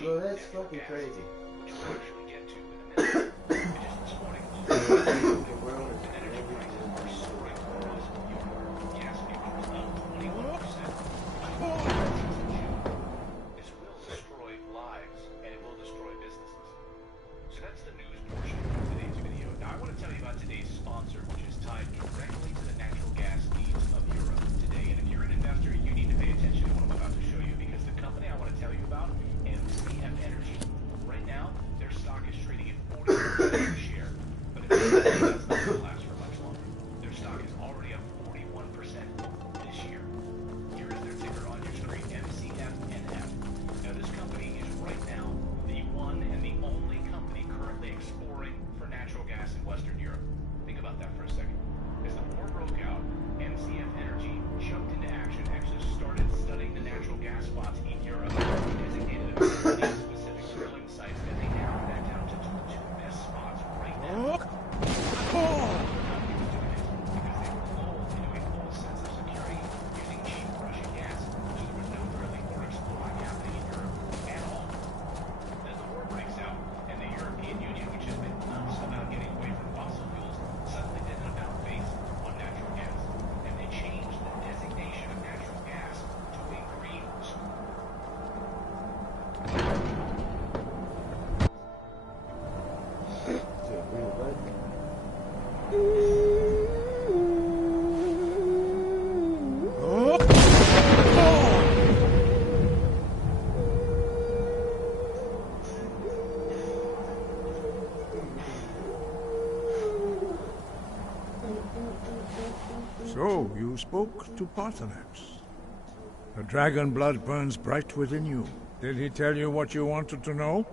Bro, that's fucking crazy. Which we'll actually get to in a minute. It just this morning, the world and energy prices are soaring across Europe. Gas futures up 21%. This will destroy lives and it will destroy businesses. So that's the news portion of today's video. Now I want to tell you about today's sponsor, which is tied directly to the natural gas needs of Europe today. And if you're an investor, you need to pay attention to what I'm about to show you, because the company I want to tell you about, MCF Energy. Right now, their stock is trading at 40% a share, but it does not last for much longer. Their stock is already up 41% this year. Here is their ticker on your screen, MCFNF. Now, this company is right now the one and the only company currently exploring for natural gas in Western Europe. Think about that for a second. As the war broke out, MCF Energy jumped into action, actually started studying the natural gas spots in Europe, designated specific drilling sites, and they narrowed that down to the two best spots right now. Because they were lulled into a false sense of security using cheap Russian gas, so there was no drilling or exploring happening in Europe at all. As the war breaks out, and the European Union, which has been nuts about getting away from fossil fuels, suddenly did an about face on natural gas, and they changed the designation of natural gas to a green. So, you spoke to Parthenax. The dragon blood burns bright within you. Did he tell you what you wanted to know?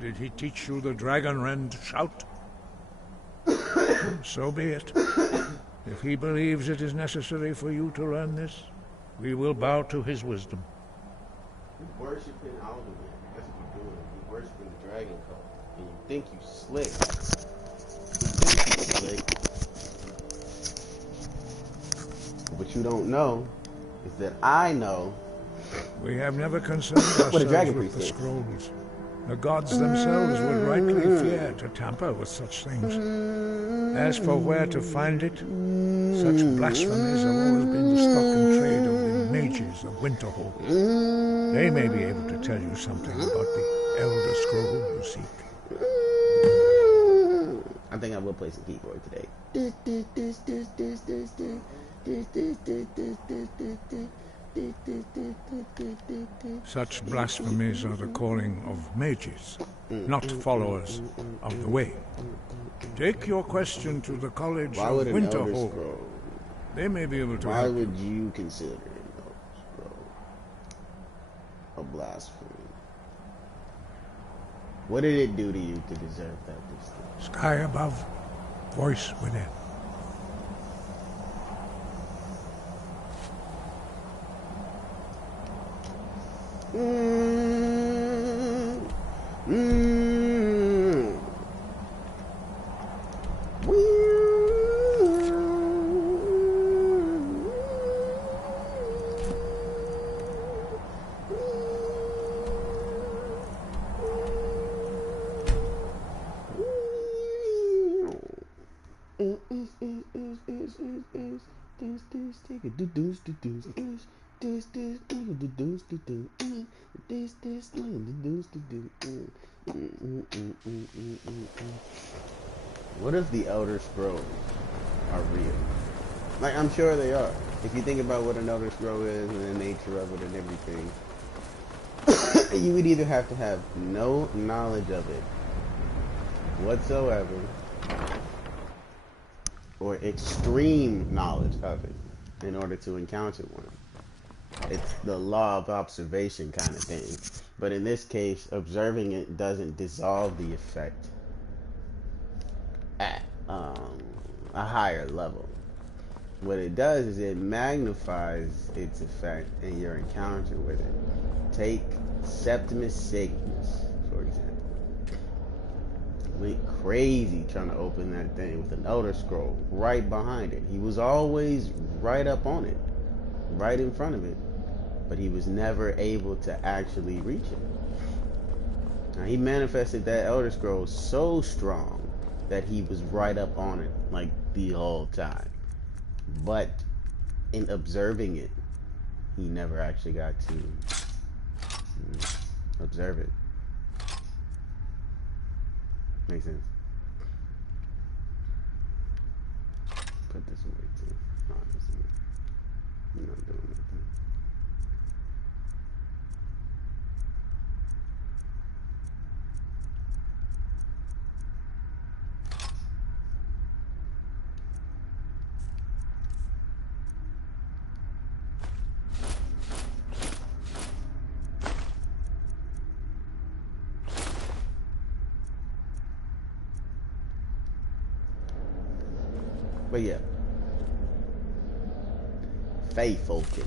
Did he teach you the dragon rend shout? So be it. If he believes it is necessary for you to learn this, we will bow to his wisdom. You're worshiping Alderman. That's what you're doing. You're worshiping the dragon cult. And you think you slick. What you don't know is that I know. We have never concerned ourselves with the scrolls. The gods themselves would rightly fear to tamper with such things. As for where to find it, such blasphemies have always been the stock and trade of the mages of Winterhold. They may be able to tell you something about the Elder Scroll you seek. I think I will play some keyboard today. Such blasphemies are the calling of mages, not followers of the way. Take your question to the College of Winterhold. They may be able to help you. Why would you consider an Elder Scroll a blasphemy? What did it do to you to deserve that this thing? Sky above, voice within. What if the Elder Scrolls are real? Like, I'm sure they are. If you think about what an Elder Scroll is and the nature of it and everything, you would either have to have no knowledge of it whatsoever, or extreme knowledge of it in order to encounter one. It's the law of observation kind of thing. But in this case, observing it doesn't dissolve the effect at a higher level. What it does is it magnifies its effect in your encounter with it. Take Septimus Signus, for example. Went crazy trying to open that thing with an Elder Scroll right behind it. He was always right up on it, right in front of it, but he was never able to actually reach it. Now, he manifested that Elder Scroll so strong that he was right up on it like the whole time. But in observing it, he never actually got to observe it. Makes sense. Put this away too. Honestly, I'm not doing nothing. But yeah, Faithfolken.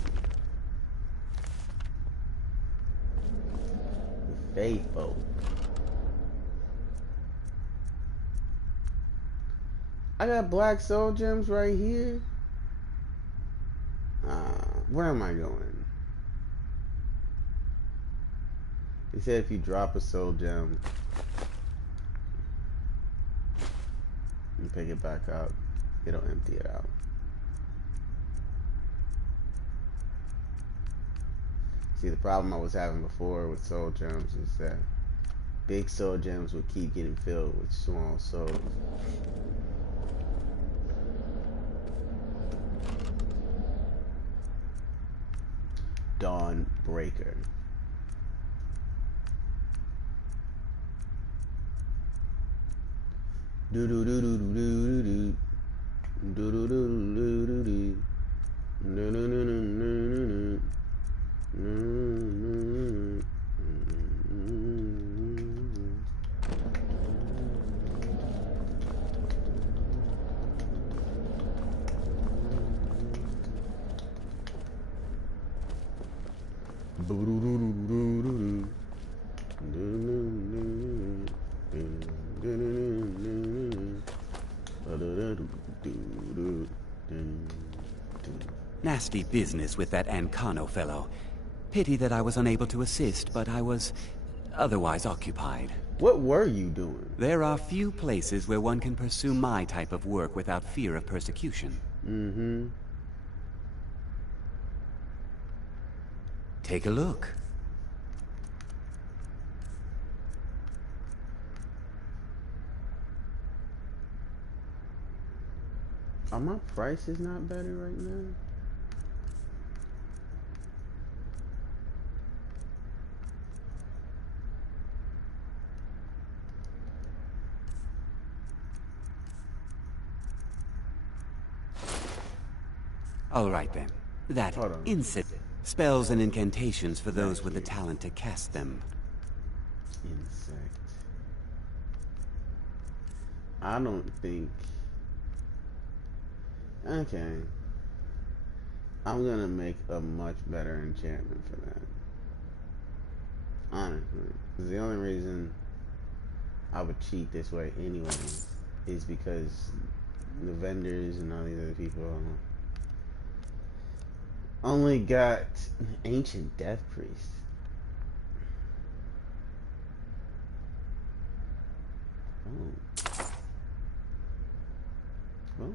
Faithfolk. I got black soul gems right here. Where am I going? He said if you drop a soul gem and pick it back up, it'll empty it out. See, the problem I was having before with soul gems is that big soul gems would keep getting filled with small souls. Dawnbreaker. Do do do do do do do do do do do do do. No no no no no no. Nasty business with that Ancano fellow. Pity that I was unable to assist, but I was otherwise occupied. What were you doing? There are few places where one can pursue my type of work without fear of persecution. Mm-hmm. Take a look. Are my prices not better right now? All right then. That insect spells and incantations for those with the talent to cast them. Insect. I don't think. Okay. I'm gonna make a much better enchantment for that. Honestly. 'Cause the only reason I would cheat this way anyway is because the vendors and all these other people only got Ancient Death Priest. Oh. Oh.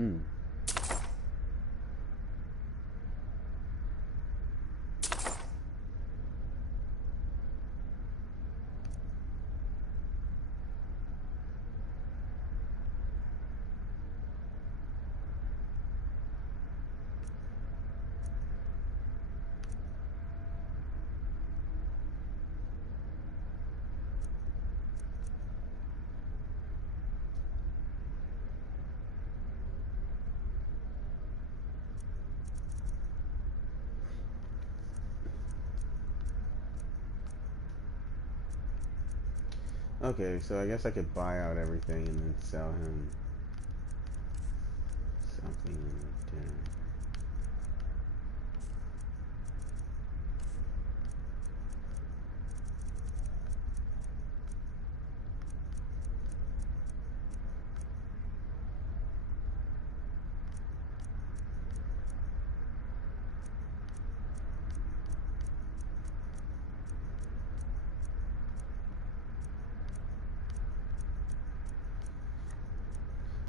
Mm. Okay, so I guess I could buy out everything and then sell him something in return.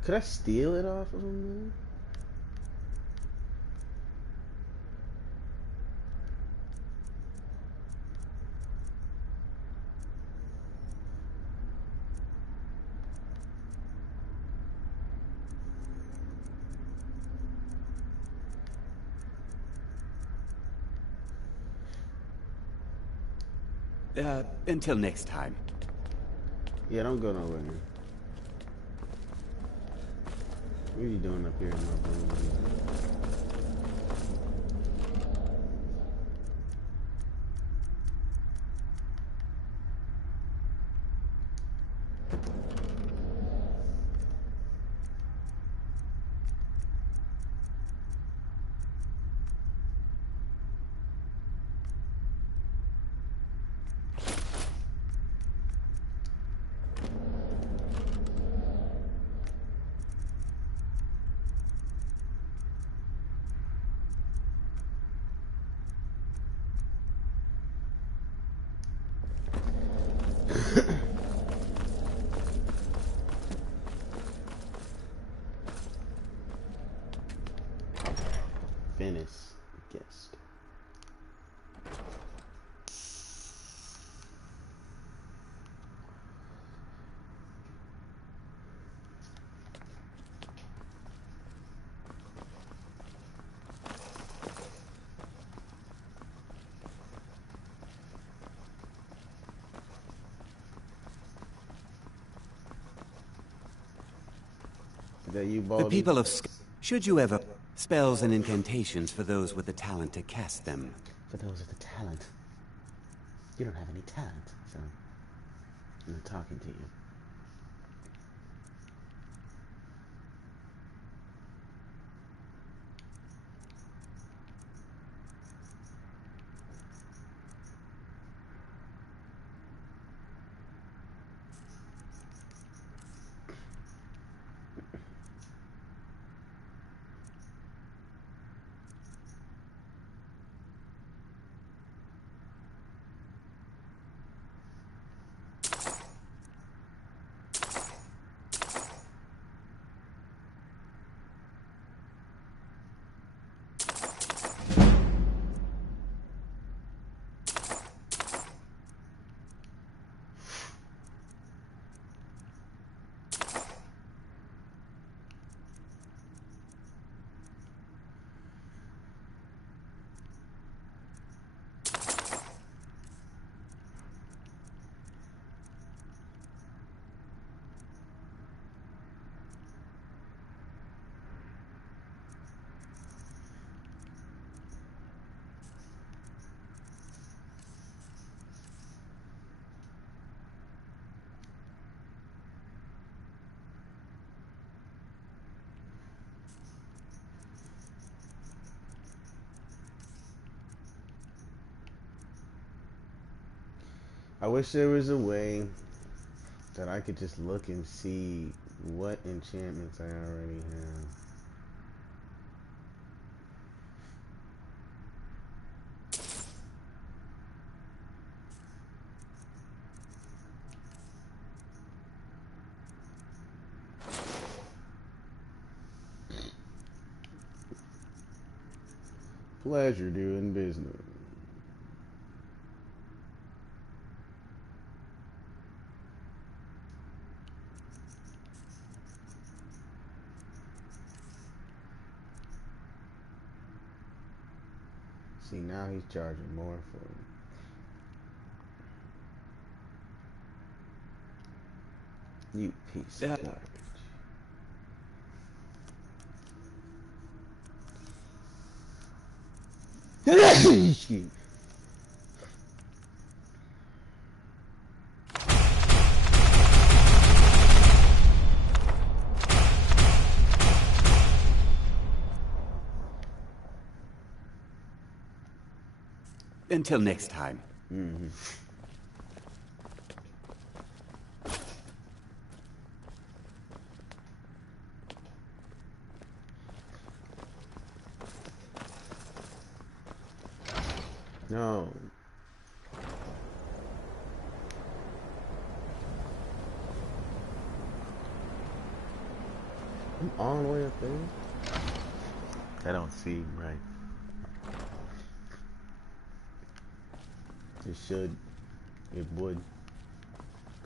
Could I steal it off of him, Until next time. Yeah, don't go nowhere. What are you doing up here in my room? Venice guest. Is that you, Baldy? The people of should you ever spells and incantations for those with the talent to cast them. For those with the talent. You don't have any talent, so I'm not talking to you. I wish there was a way that I could just look and see what enchantments I already have. Pleasure doing business. See, now he's charging more for it. You piece of garbage. Excuse me. Until next time. Mm-hmm. No. I'm all the way up there. That don't seem right. It should. It would.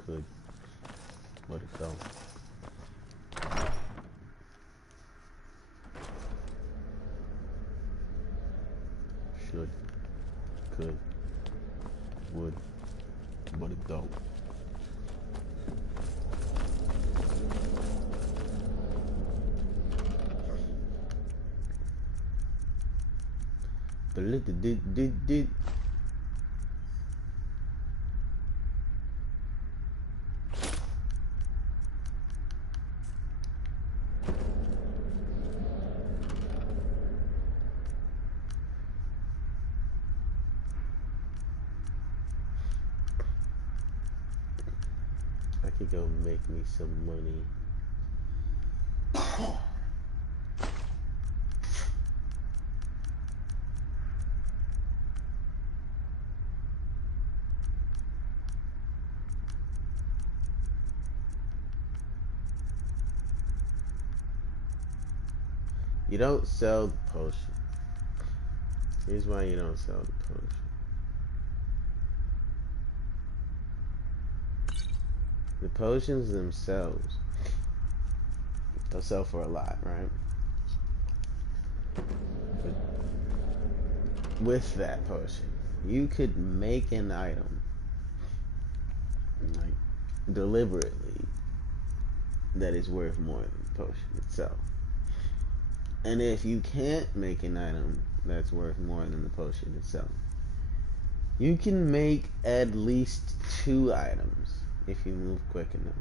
Could. But it don't. Should. Could. Would. But it don't. Did. I could go make me some money. You don't sell the potion. Here's why you don't sell the potion. The potions themselves, they'll sell for a lot, right? But with that potion, you could make an item, like, deliberately, that is worth more than the potion itself. And if you can't make an item that's worth more than the potion itself, you can make at least 2 items if you move quick enough.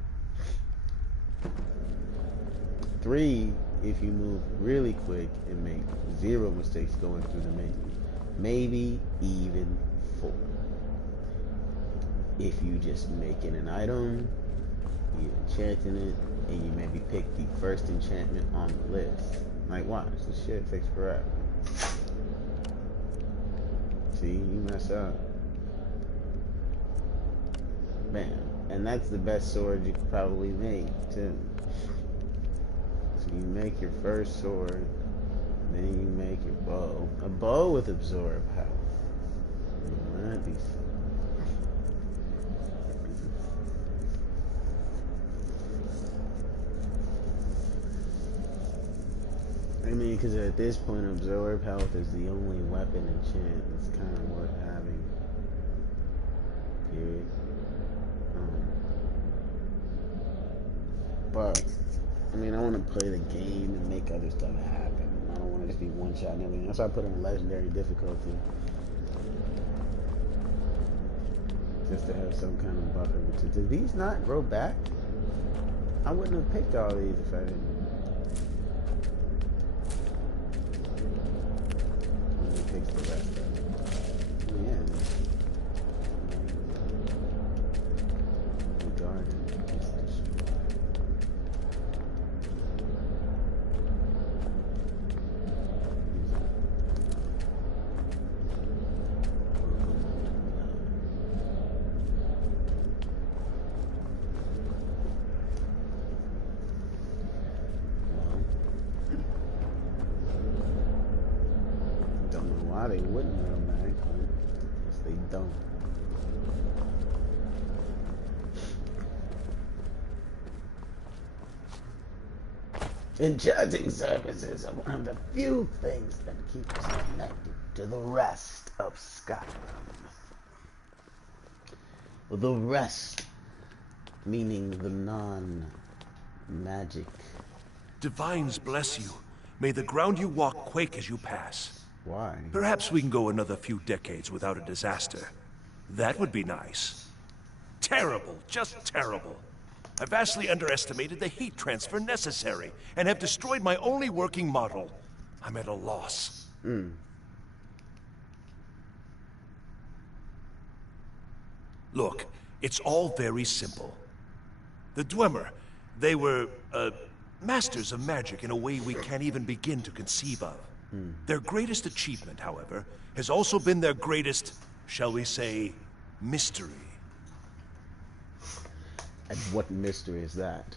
3 if you move really quick and make 0 mistakes going through the menu. Maybe even 4. If you just making an item, you enchanting it, and you maybe pick the first enchantment on the list. Like, watch, this shit takes forever. See, you mess up. Bam. And that's the best sword you could probably make, too. So you make your first sword, then you make your bow. A bow with absorb health. That'd be fun. I mean, because at this point, absorb health is the only weapon enchant that's kind of worth having. Period. But, I mean, I want to play the game and make other stuff happen. I don't want to just be one shot and everything. That's why I put on legendary difficulty. Just to have some kind of buffer. But did these not grow back? I wouldn't have picked all these if I didn't. Fix the rest of it. Yeah. The garden is destroyed. why they wouldn't know, man. Guess they don't. Enchanting services are one of the few things that keep us connected to the rest of Skyrim. The rest, meaning the non-magic. Divines bless you. May the ground you walk quake as you pass. Why? Perhaps we can go another few decades without a disaster. That would be nice. Terrible, just terrible. I vastly underestimated the heat transfer necessary and have destroyed my only working model. I'm at a loss. Look, it's all very simple. The Dwemer, they were, masters of magic in a way we can't even begin to conceive of. Their greatest achievement, however, has also been their greatest, shall we say, mystery. And what mystery is that?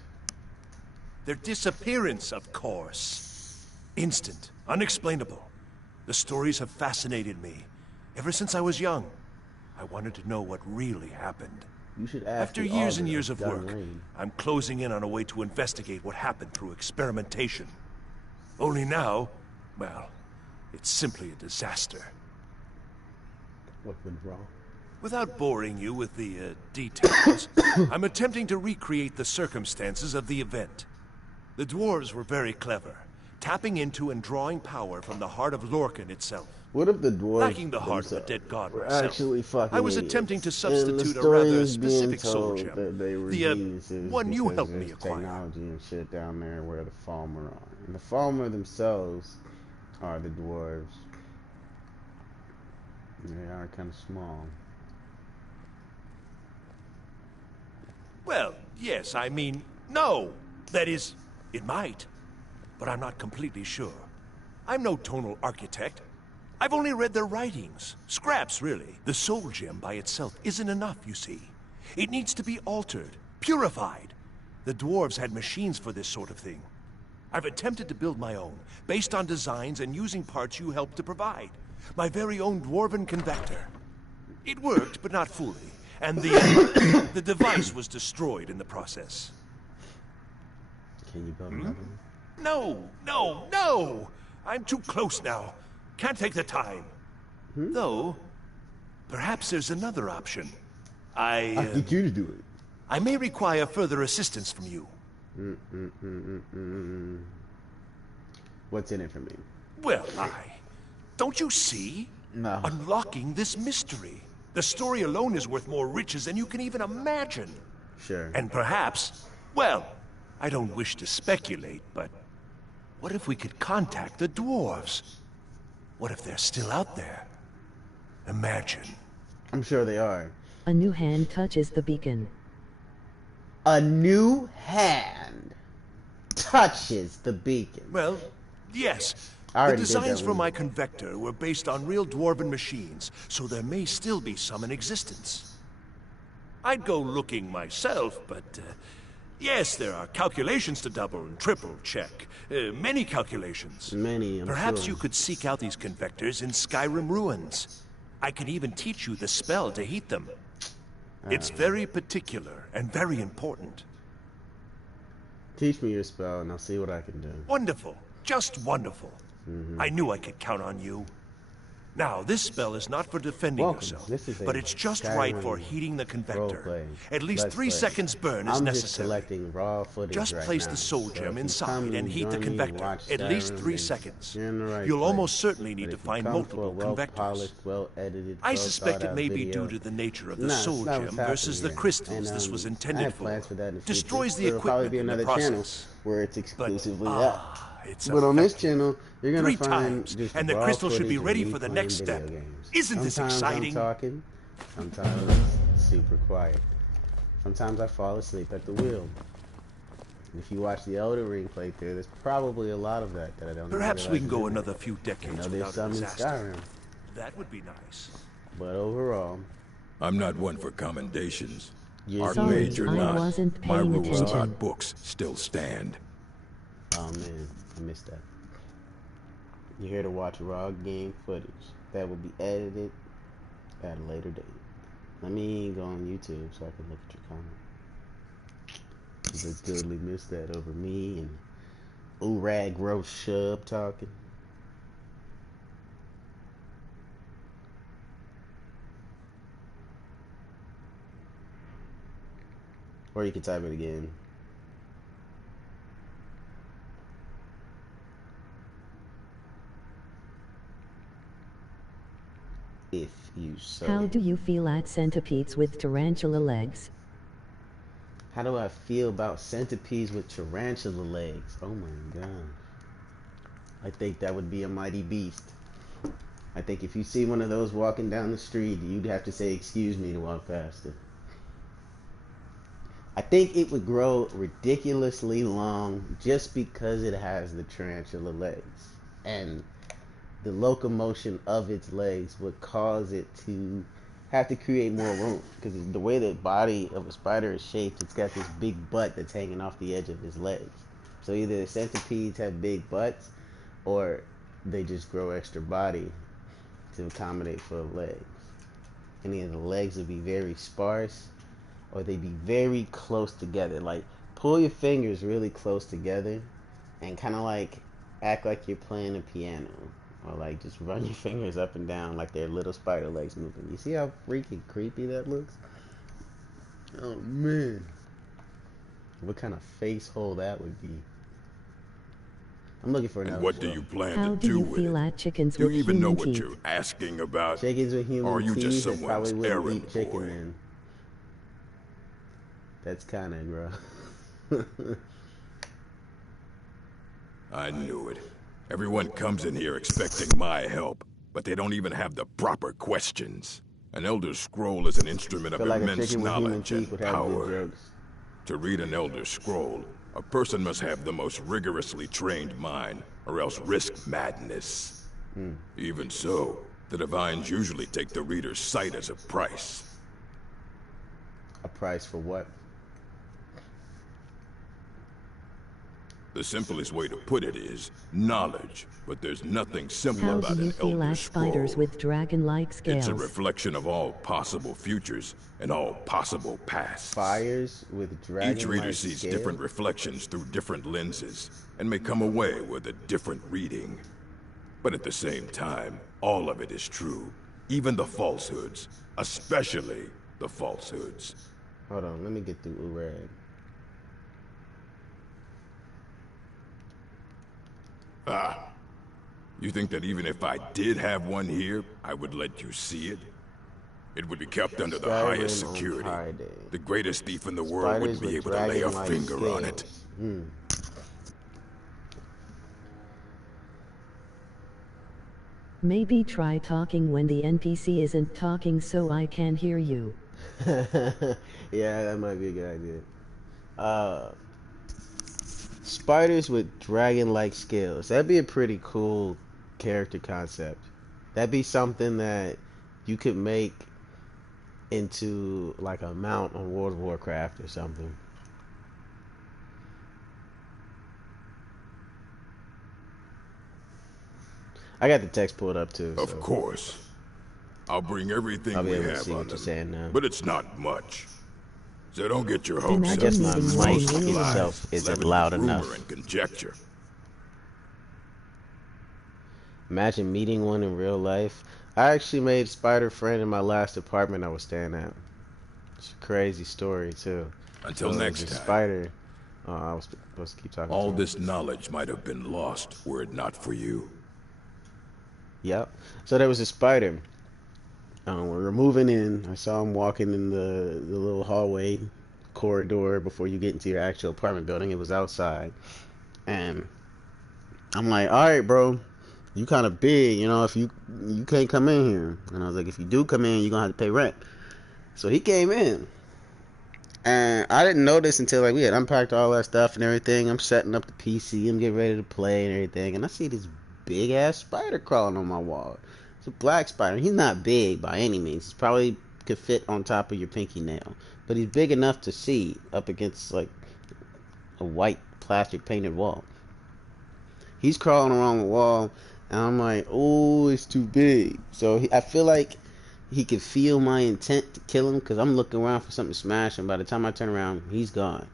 Their disappearance, of course. Instant, unexplainable. The stories have fascinated me. Ever since I was young, I wanted to know what really happened. You should ask After the years and author years of work, Rain. I'm closing in on a way to investigate what happened through experimentation. Only now, well, it's simply a disaster. What went wrong? Without boring you with the details, I'm attempting to recreate the circumstances of the event. The dwarves were very clever, tapping into and drawing power from the heart of Lorcan itself. What if the dwarves Lacking the heart of a dead god were myself, actually fucking I was idiots? attempting to And the substitute a story rather is being specific soul told gem. that they were The geniuses one you because helped me there's acquire. technology and shit down there where the Falmer are. And the Falmer themselves are the dwarves. They are kind of small. Well, yes, I mean, no. That is, it might. But I'm not completely sure. I'm no tonal architect. I've only read their writings. Scraps, really. The soul gem by itself isn't enough, you see. It needs to be altered, purified. The dwarves had machines for this sort of thing. I've attempted to build my own, based on designs and using parts you helped to provide. My very own dwarven convector. It worked, but not fully. And the device was destroyed in the process. Can you build another one? No! I'm too close now. Can't take the time. Though, perhaps there's another option. I need you to do it. I may require further assistance from you. What's in it for me? Well, don't you see? No. Unlocking this mystery. The story alone is worth more riches than you can even imagine. Sure. And perhaps, well, I don't wish to speculate, but what if we could contact the dwarves? What if they're still out there? Imagine. I'm sure they are. A new hand touches the beacon. A new hand touches the beacon. Well, yes. I The already did designs that for one. my convector were based on real dwarven machines, so there may still be some in existence. I'd go looking myself, but yes, there are calculations to double and triple check. Many calculations. Many, I'm Perhaps sure. you could seek out these convectors in Skyrim ruins. I can even teach you the spell to heat them. It's very particular and very important. Teach me your spell and I'll see what I can do. Wonderful. Just wonderful. I knew I could count on you. Now, this spell is not for defending Welcome. yourself, This is a but it's just Skyrim right for heating the convector. roleplay. At least Let's 3 play. seconds burn is I'm just necessary. collecting raw footage Just right place now. the soul So gem if you inside come and heat the join me, convector. watch At least Skyrim, 3 then seconds. you're in the right You'll place. almost certainly need But to if you find come multiple for a convectors. well-polished, well-edited, I suspect it well-thought-out may be video, due to the nature of the Nah, soul it's not gem what's versus the happening here. crystals And, this was I intended have for. plans for that in the future. Destroys the There'll probably equipment be in the another channel process. where it's But, exclusively that. it's But on this effective. channel, you're gonna 3 find times, just and the raw crystal should be footage of ready me for the playing next video step. games. Isn't this Sometimes exciting? I'm talking, sometimes it's super quiet. Sometimes I fall asleep at the wheel. If you watch the Elder Ring playthrough, there's probably a lot of that I don't. Perhaps realize we can is go in there. another few You decades know, there's without a some in disaster. Skyrim, That would be nice. but overall, I'm not one for commendations. Yes, Sorry, Archmage or I not, wasn't my paying rules attention. about books still stand. oh man, I missed that. You're here to watch raw game footage that will be edited at a later date. Let me go on YouTube so I can look at your comment. You just totally missed that over me and Urag Roast Shub talking. Or you can type it again. If you so. How do you feel at centipedes with tarantula legs? How do I feel about centipedes with tarantula legs? Oh my god. I think that would be a mighty beast. I think if you see one of those walking down the street, you'd have to say, excuse me, to walk past it. I think it would grow ridiculously long just because it has the tarantula legs. And the locomotion of its legs would cause it to have to create more room. Because the way the body of a spider is shaped, it's got this big butt that's hanging off the edge of its legs. So either the centipedes have big butts, or they just grow extra body to accommodate for the legs. And either the legs would be very sparse, or they'd be very close together. Like, pull your fingers really close together and kind of like act like you're playing a piano. Or like just run your fingers up and down like they're little spider legs moving. You see how freaking creepy that looks? Oh man. What kind of face hole that would be. I'm looking for another. And what do you plan How to do do you with feel it? at chickens Do with you even know human what teeth? you're asking about? Chickens with human Or are you teeth, just they probably someone's wouldn't errand eat chicken boy? then. That's kind of gross. I knew it. Everyone comes in here expecting my help, but they don't even have the proper questions. An Elder Scroll is an instrument of Feel like a immense chicken with human knowledge teeth and would have good power. jokes. To read an Elder Scroll, a person must have the most rigorously trained mind, or else risk madness. Even so, the Divines usually take the reader's sight as a price. A price for what? The simplest way to put it is knowledge, but there's nothing simple How about do you an feel Elder at spiders Scroll. with dragon-like It's scales? a reflection of all possible futures and all possible pasts. Fires with dragon-like Each reader sees scales? different reflections through different lenses and may come away with a different reading. But at the same time, all of it is true. Even the falsehoods. Especially the falsehoods. Hold on, let me get through Urag. Ah. You think that even if I did have one here, I would let you see it? It would be kept under the highest Skyrim on security. Friday. The greatest thief in the world wouldn't be able to lay a dragon-like finger on it. scales. Maybe try talking when the NPC isn't talking so I can hear you. Yeah, that might be a good idea. Spiders with dragon-like scales. That'd be a pretty cool character concept. That'd be something that you could make into like a mount on World of Warcraft or something. I got the text pulled up too. Of so course. I'll bring everything I'll be we able to have see on what you're them. saying now. But it's not much. So don't get your hopes Imagine up. I guess my meeting mic one in real life. itself isn't Limited loud rumor enough. and conjecture. Imagine meeting one in real life. I actually made a spider friend in my last apartment I was staying at. It's a crazy story too. Until So next there's a time. spider. Oh, I was supposed to keep talking. All to him. this knowledge might have been lost were it not for you. Yep. So there was a spider. We were moving in. I saw him walking in the little hallway corridor before you get into your actual apartment building. It was outside. And I'm like, all right, bro, you kind of big, you know, if you can't come in here. And I was like, if you do come in, you're going to have to pay rent. So he came in. And I didn't notice until like we had unpacked all that stuff and everything. I'm setting up the PC. I'm getting ready to play and everything. And I see this big ass spider crawling on my wall. It's a black spider. He's not big by any means. He's probably could fit on top of your pinky nail. But he's big enough to see up against like a white plastic painted wall. He's crawling around the wall. And I'm like, oh, it's too big. So I feel like he could feel my intent to kill him because I'm looking around for something to smash him. By the time I turn around, he's gone.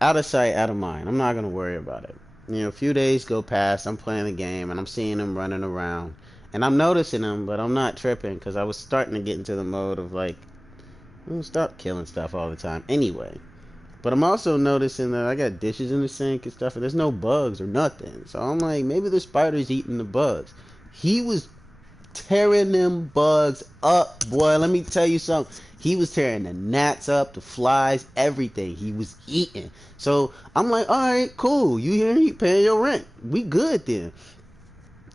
Out of sight, out of mind. I'm not going to worry about it. You know, a few days go past. I'm playing the game and I'm seeing him running around. And I'm noticing him, but I'm not tripping because I was starting to get into the mode of like, stop killing stuff all the time anyway. But I'm also noticing that I got dishes in the sink and stuff, and there's no bugs or nothing. So I'm like, maybe the spider's eating the bugs. He was tearing them bugs up, boy. Let me tell you something. He was tearing the gnats up, the flies, everything. He was eating. So I'm like, all right, cool. You here? You paying your rent? We good then.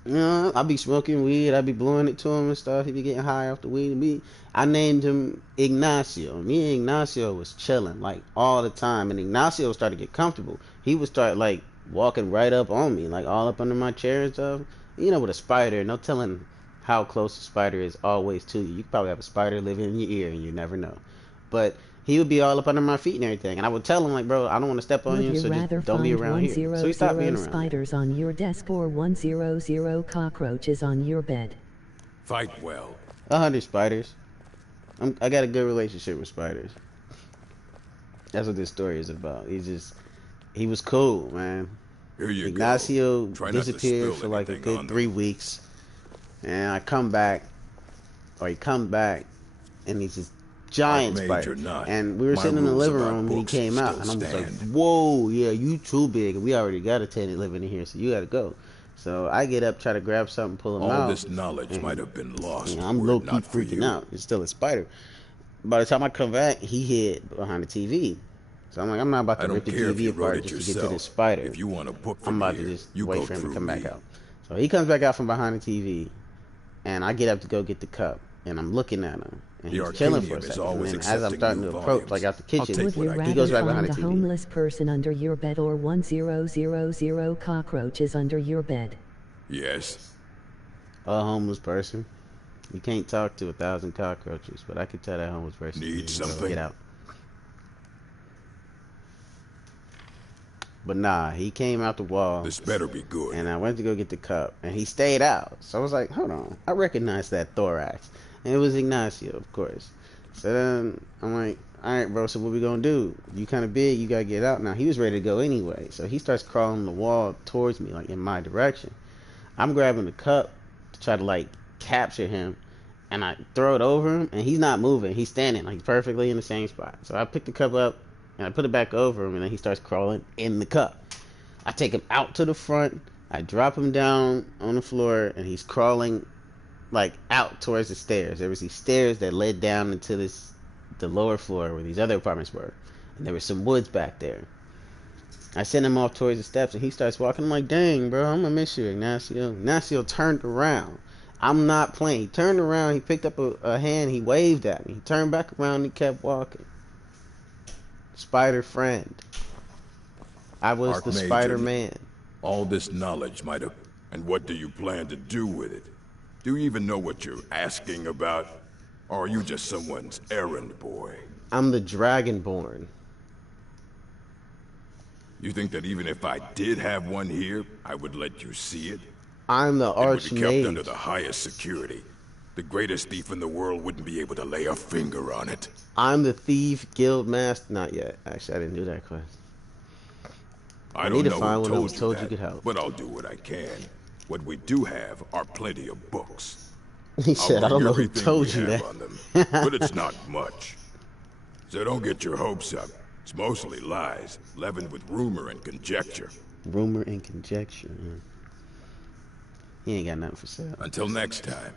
You know, I be smoking weed. I be blowing it to him and stuff. He be getting high off the weed. I named him Ignacio. Me and Ignacio was chilling like all the time. And Ignacio started to get comfortable. He would start like walking right up on me, like all up under my chair and stuff. You know, with a spider, no telling how close a spider is always to you. You could probably have a spider living in your ear and you never know. But he would be all up under my feet and everything. And I would tell him, like, bro, I don't want to step on you, so just don't be around here. So he stopped being around. Spiders on your desk or 100 cockroaches on your bed. Fight well. 100 spiders. I got a good relationship with spiders. That's what this story is about. He was cool, man. Here you Ignacio go. disappeared for like a good 3 weeks. And I come back, and he's just giant spider. And we were sitting in the living room and he came out. And I was like, whoa, yeah, you too big. And we already got a tenant living in here, so you got to go. So I get up, try to grab something, pull him out. All this knowledge might have been lost. You know, I'm low-key freaking out. It's still a spider. By the time I come back, he hid behind the TV. So I'm like, I'm not about to rip the TV apart just to get to this spider. If you want to book I'm about to just wait for him to come back out. So he comes back out from behind the TV, and I get up to go get the cup, and I'm looking at him. And he's chilling for a second. And then as I'm starting to approach, like out the kitchen, he goes right behind the TV. A homeless person under your bed or 1000 cockroaches under your bed? Yes. A homeless person. You can't talk to 1,000 cockroaches, but I could tell that homeless person. Need something? Get out. But nah, he came out the wall. This better be good. And I went to go get the cup, and he stayed out. So I was like, hold on. I recognize that thorax. And it was Ignacio, of course. So then I'm like, all right, bro, so what we gonna do? You kind of big, you gotta get out now. He was ready to go anyway. So he starts crawling the wall towards me, like in my direction. I'm grabbing the cup to try to like capture him, and I throw it over him, and he's not moving. He's standing like perfectly in the same spot. So I pick the cup up, and I put it back over him, and then he starts crawling in the cup. I take him out to the front, I drop him down on the floor, and he's crawling like out towards the stairs. There was these stairs that led down into the lower floor where these other apartments were, and there was some woods back there. I send him off towards the steps, and he starts walking. I'm like, dang, bro, I'm gonna miss you, Ignacio. Ignacio turned around. I'm not playing. He turned around, he picked up a hand, he waved at me. He turned back around and kept walking. Spider friend. I was the Spider-Man. All this knowledge might have... And what do you plan to do with it? Do you even know what you're asking about? Or are you just someone's errand boy? I'm the Dragonborn. You think that even if I did have one here, I would let you see it? I'm the Archmage. It would be kept under the highest security. The greatest thief in the world wouldn't be able to lay a finger on it. I'm the Thief Guild Master. Not yet. Actually, I didn't do that quest. I don't know who told you you could help. But I'll do what I can. What we do have are plenty of books. He said, I don't know who told you that. On them, but it's not much. So don't get your hopes up. It's mostly lies, leavened with rumor and conjecture. Rumor and conjecture. He ain't got nothing for sale. Until next time.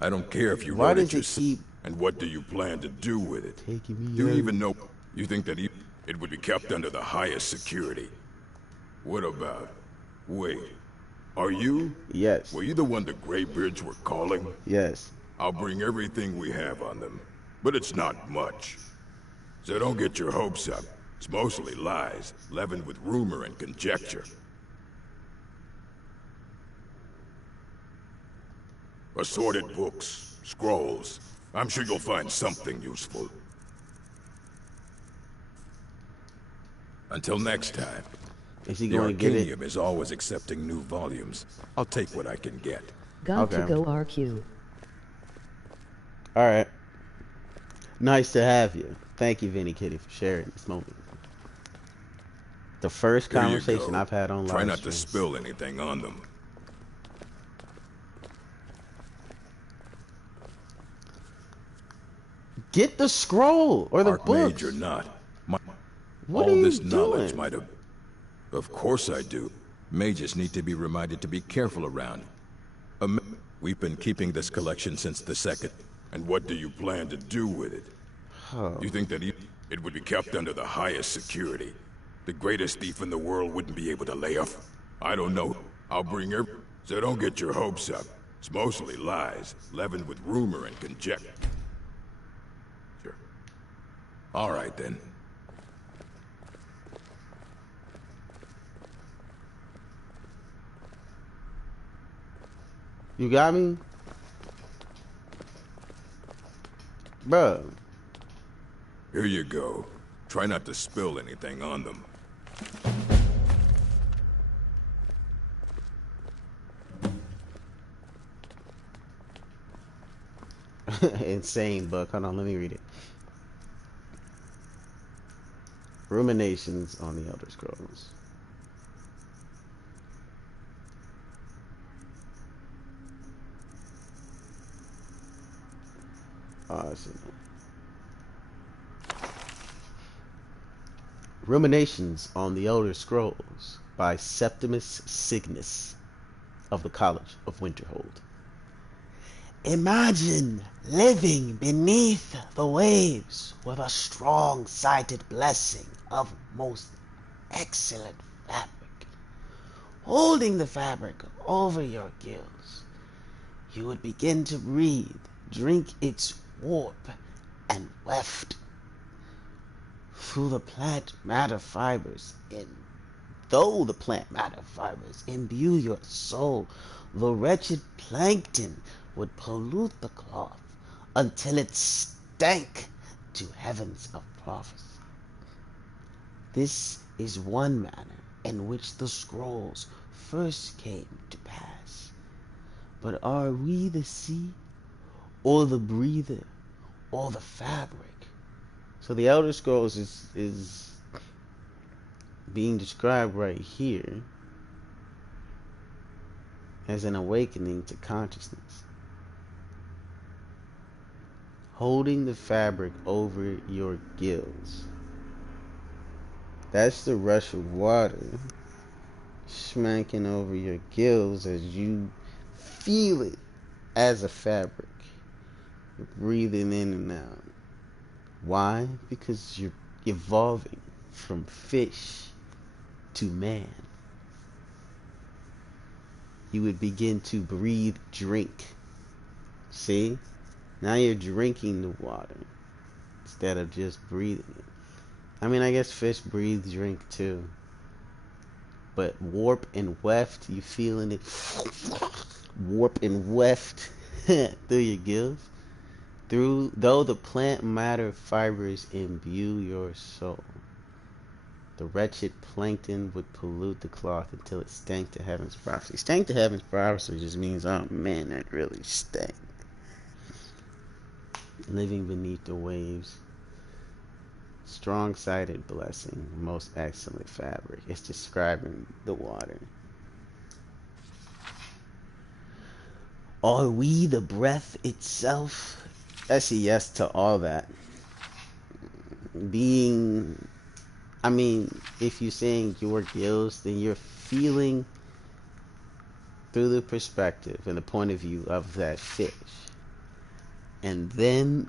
I don't care if you wrote it yourself. And what do you plan to do with it? Do you even know? You think that it would be kept under the highest security? What about... Wait. Are you? Yes. Were you the one the Greybeards were calling? Yes. I'll bring everything we have on them. But it's not much. So don't get your hopes up. It's mostly lies, leavened with rumor and conjecture. Assorted books, scrolls. I'm sure you'll find something useful. Until next time. Is he The going to get it? Arcanium is always accepting new volumes. I'll take what I can get. Got to Okay. go RQ. All right. Nice to have you. Thank you, Vinny Kitty, for sharing this moment. The first Here you conversation go. I've had on Try live not to streams. spill anything on them. Get the scroll or the Archmage books. or not, What all are this you knowledge doing? might have... Of course I do. Mages need to be reminded to be careful around. We've been keeping this collection since the second. And what do you plan to do with it? Oh. You think that it would be kept under the highest security? The greatest thief in the world wouldn't be able to lay off? I don't know. I'll bring her... So don't get your hopes up. It's mostly lies, leavened with rumor and conjecture. Sure. All right, then. You got me? Bruh. Here you go. Try not to spill anything on them. Insane book. Hold on, let me read it. Ruminations on the Elder Scrolls. Awesome. Ruminations on the Elder Scrolls by Septimus Cygnus of the College of Winterhold. Imagine living beneath the waves with a strong-sighted blessing of most excellent fabric. Holding the fabric over your gills, you would begin to breathe, drink its warp and weft through the plant matter fibers. Though the plant matter fibers imbue your soul, the wretched plankton would pollute the cloth until it stank to heavens of prophecy. This is one manner in which the scrolls first came to pass. But are we the sea, or the breather, or the fabric? So the Elder Scrolls is being described right here as an awakening to consciousness. Holding the fabric over your gills. That's the rush of water smacking over your gills as you feel it as a fabric. You're breathing in and out. Why? Because you're evolving from fish to man. You would begin to breathe, drink. See? Now you're drinking the water instead of just breathing it. I mean, I guess fish breathe, drink too. But warp and weft, you feeling it? Warp and weft through your gills. Though the plant matter fibers imbue your soul, the wretched plankton would pollute the cloth until it stank to heaven's prophecy. Stank to heaven's prophecy just means, oh man, that really stank. Living beneath the waves. Strong-sided blessing, most excellent fabric. It's describing the water. Are we the breath itself? That's a yes to all that. If you're saying your gills, then you're feeling through the perspective and the point of view of that fish. And then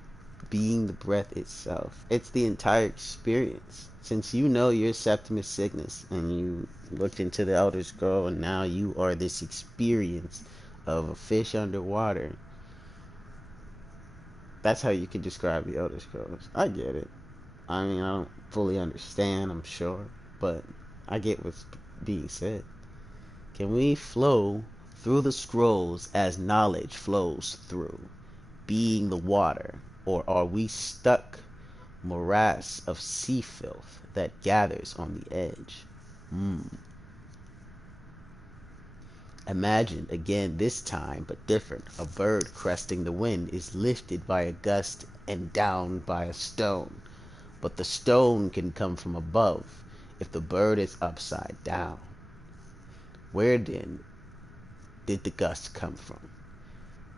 being the breath itself. It's the entire experience. Since you know you're Septimus Cygnus and you looked into the Elder Scroll and now you are this experience of a fish underwater. That's how you could describe the Elder Scrolls. I get it. I mean, I don't fully understand, I'm sure, but I get what's being said. Can we flow through the scrolls as knowledge flows through, being the water, or are we stuck morass of sea filth that gathers on the edge? Imagine, again, this time, but different. A bird cresting the wind is lifted by a gust and down by a stone. But the stone can come from above if the bird is upside down. Where then did the gust come from?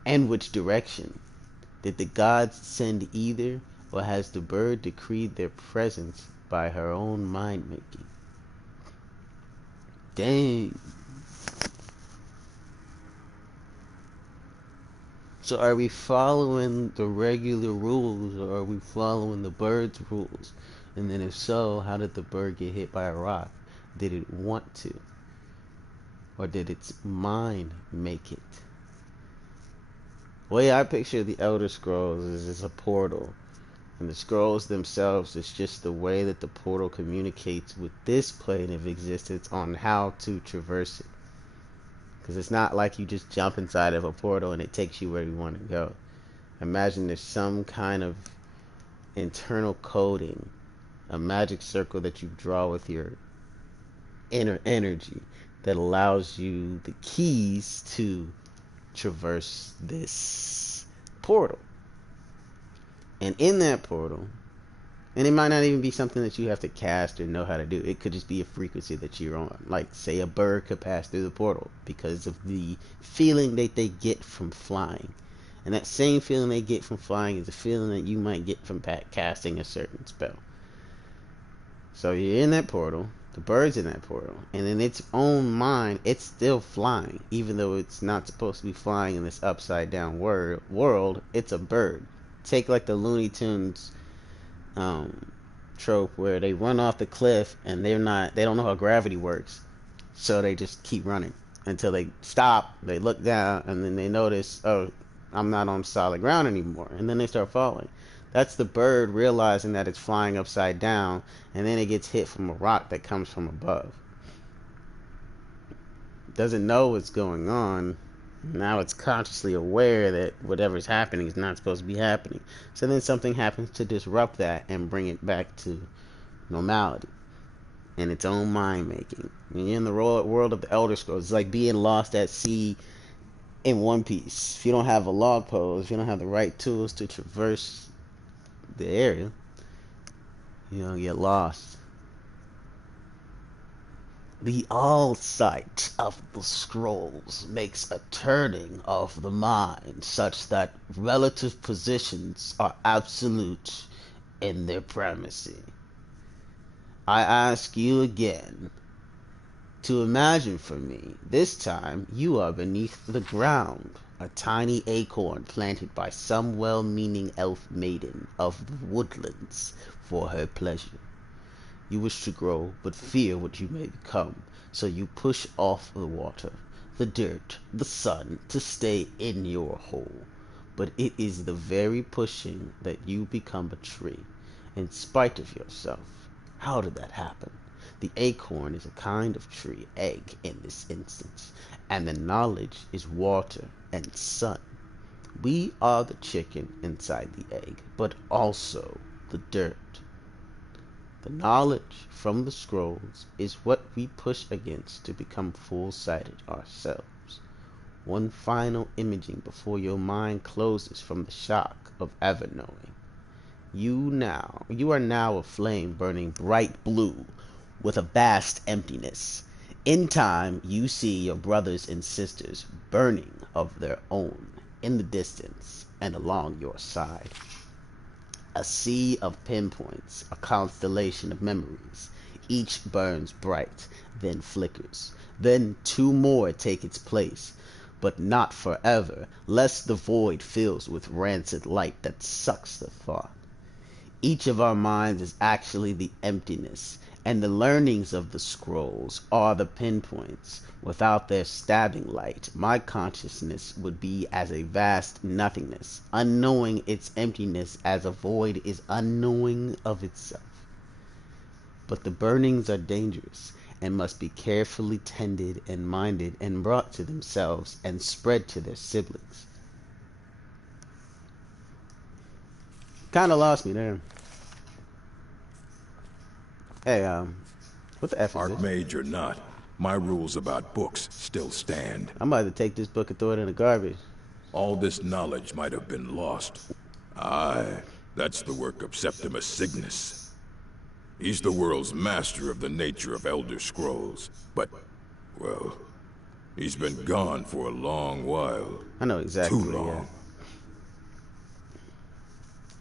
And which direction? Did the gods send either, or has the bird decreed their presence by her own mind-making? Dang. So are we following the regular rules, or are we following the bird's rules? And then if so, how did the bird get hit by a rock? Did it want to? Or did its mind make it? The way I picture the Elder Scrolls is it's a portal. And the scrolls themselves is just the way that the portal communicates with this plane of existence on how to traverse it. Because it's not like you just jump inside of a portal and it takes you where you want to go. Imagine there's some kind of internal coding, a magic circle that you draw with your inner energy that allows you the keys to traverse this portal. And in that portal, and it might not even be something that you have to cast or know how to do. It could just be a frequency that you're on. Like, say a bird could pass through the portal because of the feeling that they get from flying. And that same feeling they get from flying is the feeling that you might get from casting a certain spell. So you're in that portal, the bird's in that portal, and in its own mind, it's still flying. Even though it's not supposed to be flying in this upside down world, it's a bird. Take like the Looney Tunes trope where they run off the cliff and they don't know how gravity works, so they just keep running until they stop, they look down, and then they notice, oh, I'm not on solid ground anymore, and then they start falling. That's the bird realizing that it's flying upside down, and then it gets hit from a rock that comes from above. It doesn't know what's going on. Now it's consciously aware that whatever's happening is not supposed to be happening. So then something happens to disrupt that and bring it back to normality and its own mind making. When you're in the world of the Elder Scrolls, it's like being lost at sea in One Piece. If you don't have a log pole, if you don't have the right tools to traverse the area, you're gonna get lost. The all sight of the scrolls makes a turning of the mind such that relative positions are absolute in their primacy. I ask you again to imagine for me, this time you are beneath the ground, a tiny acorn planted by some well-meaning elf maiden of the woodlands for her pleasure. You wish to grow, but fear what you may become, so you push off the water, the dirt, the sun, to stay in your hole. But it is the very pushing that you become a tree, in spite of yourself. How did that happen? The acorn is a kind of tree egg in this instance, and the knowledge is water and sun. We are the chicken inside the egg, but also the dirt. The knowledge from the scrolls is what we push against to become full-sighted ourselves. One final imaging before your mind closes from the shock of ever knowing. You are now a flame burning bright blue with a vast emptiness. In time, you see your brothers and sisters burning of their own in the distance and along your side. A sea of pinpoints, a constellation of memories. Each burns bright, then flickers. Then two more take its place, but not forever, lest the void fills with rancid light that sucks the thought. Each of our minds is actually the emptiness, and the learnings of the scrolls are the pinpoints. Without their stabbing light, my consciousness would be as a vast nothingness, unknowing its emptiness as a void is unknowing of itself. But the burnings are dangerous, and must be carefully tended and minded and brought to themselves and spread to their siblings. Kinda lost me there. Hey, what the F is this? Archmage or not, my rules about books still stand. I'm about to take this book and throw it in the garbage. All this knowledge might have been lost. Aye, that's the work of Septimus Cygnus. He's the world's master of the nature of Elder Scrolls, but, well, he's been gone for a long while. I know exactly. Too long. Yeah.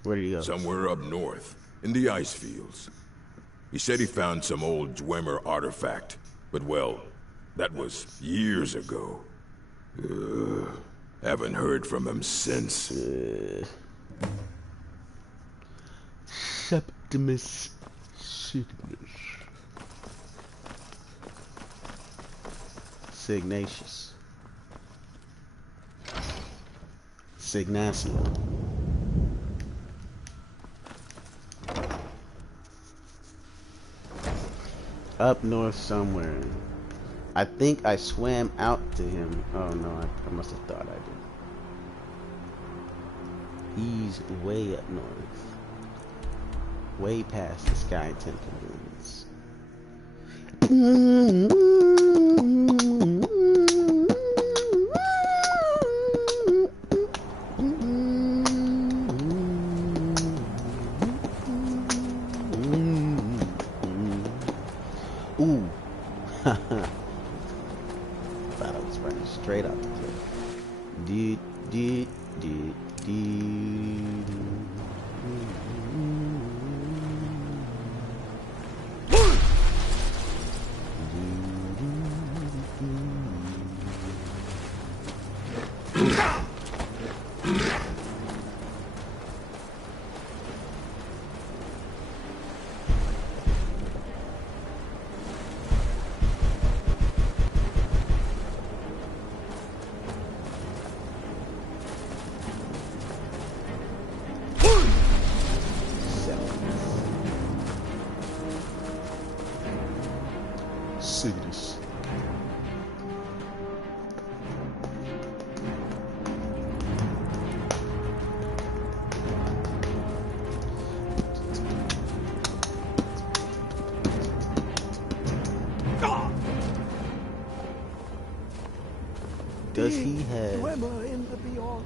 Where did he go? Somewhere up north, in the ice fields. He said he found some old Dwemer artifact, but well, that was years ago. Haven't heard from him since. Septimus Cygnus. Signacious. Signacio. Up north somewhere. I think I swam out to him. Oh no, I must have thought I did. He's way up north. Way past the Sky Temple ruins. Ooh. Thought I was running straight up the cliff. Cygnus. Does he have Dwemer in the beyond?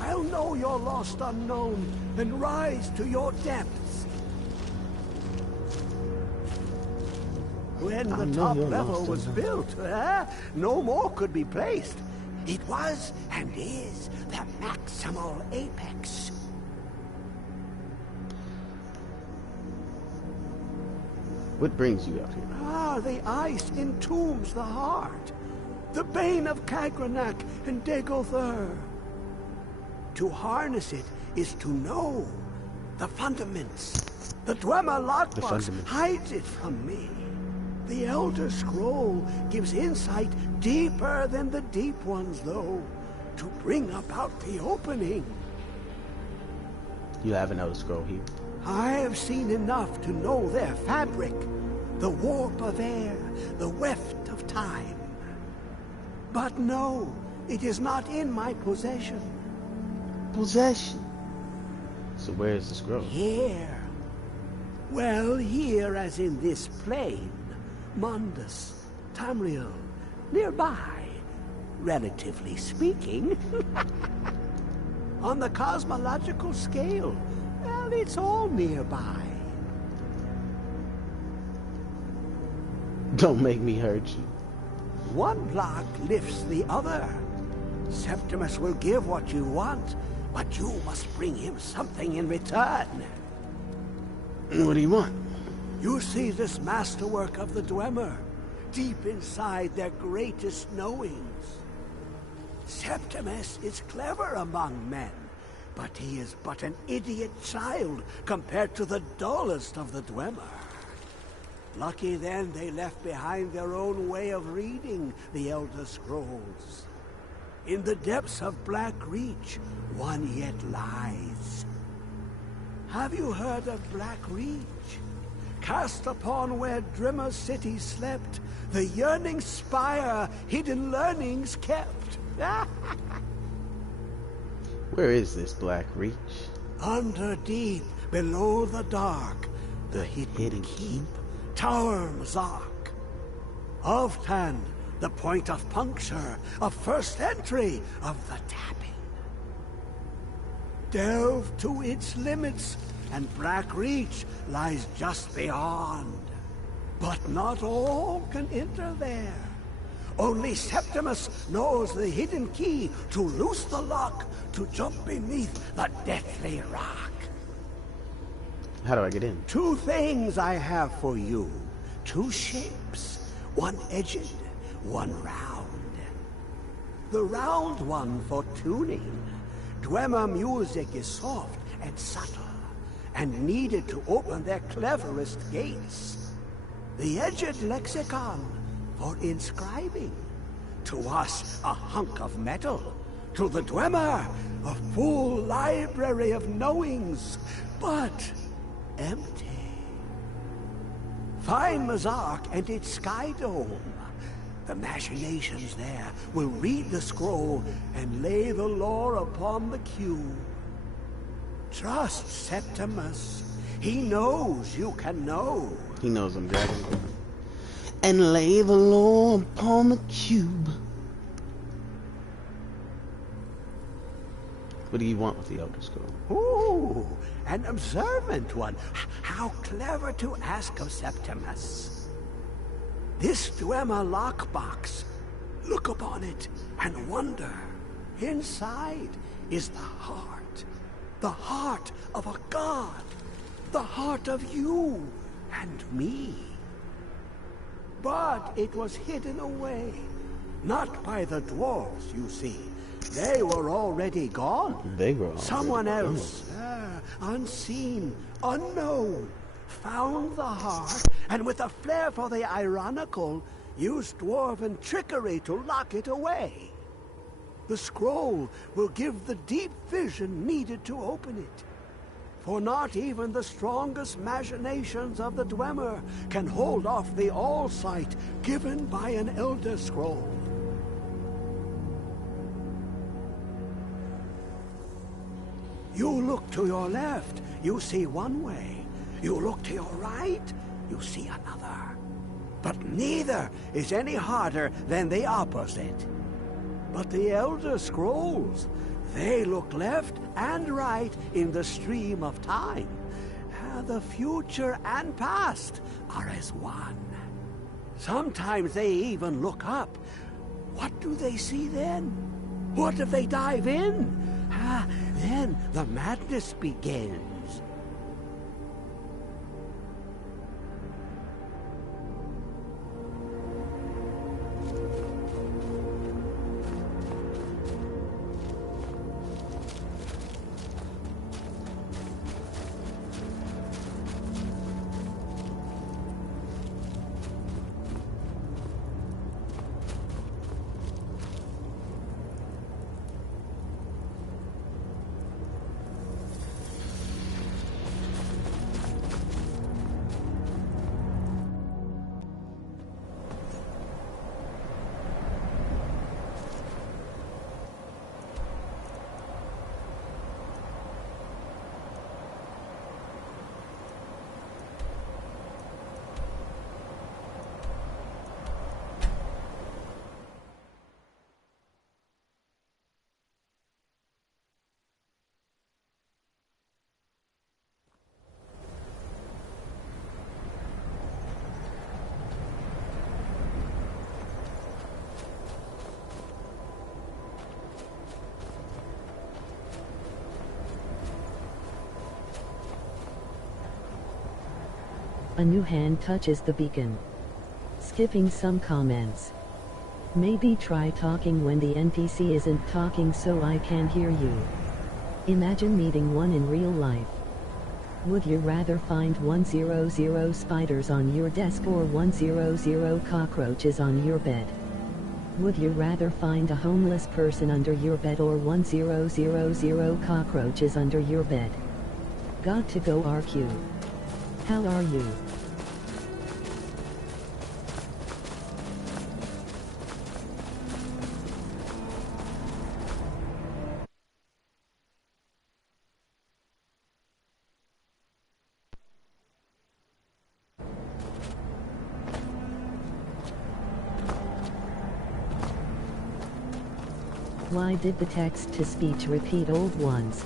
I'll know your lost unknown and rise to your depths. When the top level was built, no more could be placed. It was and is the maximal apex. What brings you out here? Ah, the ice entombs the heart. The bane of Kagranak and Dagother. To harness it is to know the fundaments. The Dwemer lockbox hides it from me. The Elder Scroll gives insight deeper than the deep ones, though, to bring about the opening. You have an Elder Scroll here. I have seen enough to know their fabric, the warp of air, the weft of time. But no, it is not in my possession. Possession? So where is the scroll? Here. Well, here as in this plane. Mundus, Tamriel, nearby, relatively speaking. On the cosmological scale, well, it's all nearby. Don't make me hurt you. One block lifts the other. Septimus will give what you want, but you must bring him something in return. What do you want? You see this masterwork of the Dwemer, deep inside their greatest knowings. Septimus is clever among men, but he is but an idiot child compared to the dullest of the Dwemer. Lucky then they left behind their own way of reading the Elder Scrolls. In the depths of Black Reach, one yet lies. Have you heard of Black Reach? Cast upon where Drimmer City slept, the yearning spire hidden learnings kept. Where is this Black Reach? Under deep, below the dark, the hidden keep, Tower Mazark. Often, the point of puncture, of first entry, of the tapping. Delve to its limits, and Black Reach lies just beyond. But not all can enter there. Only Septimus knows the hidden key to loose the lock, to jump beneath the deathly rock. How do I get in? 2 things I have for you. 2 shapes. One edged, one round. The round one for tuning. Dwemer music is soft and subtle, and needed to open their cleverest gates. The edged lexicon for inscribing. To us, a hunk of metal. To the Dwemer, a full library of knowings, but empty. Find Mazark and its sky dome. The machinations there will read the scroll and lay the lore upon the cube. Trust Septimus. He knows you can know. He knows I'm dragging. And lay the lore upon the cube. What do you want with the Elder Scroll? Ooh, an observant one. How clever to ask of Septimus. This Dwemer lockbox. Look upon it and wonder. Inside is the heart. The heart of a god. The heart of you and me. But it was hidden away. Not by the dwarves, you see. They were already gone. They were already Someone else, unseen, unknown, found the heart, and with a flair for the ironical, used dwarven trickery to lock it away. The scroll will give the deep vision needed to open it. For not even the strongest machinations of the Dwemer can hold off the all-sight given by an Elder Scroll. You look to your left, you see one way. You look to your right, you see another. But neither is any harder than the opposite. But the Elder Scrolls, they look left and right in the stream of time. The future and past are as one. Sometimes they even look up. What do they see then? What if they dive in? Then the madness begins. A new hand touches the beacon. Skipping some comments. Maybe try talking when the NPC isn't talking so I can hear you. Imagine meeting one in real life. Would you rather find 100 spiders on your desk or 100 cockroaches on your bed? Would you rather find a homeless person under your bed or 1000 cockroaches under your bed? Got to go RQ. How are you? Why did the text-to-speech repeat old ones?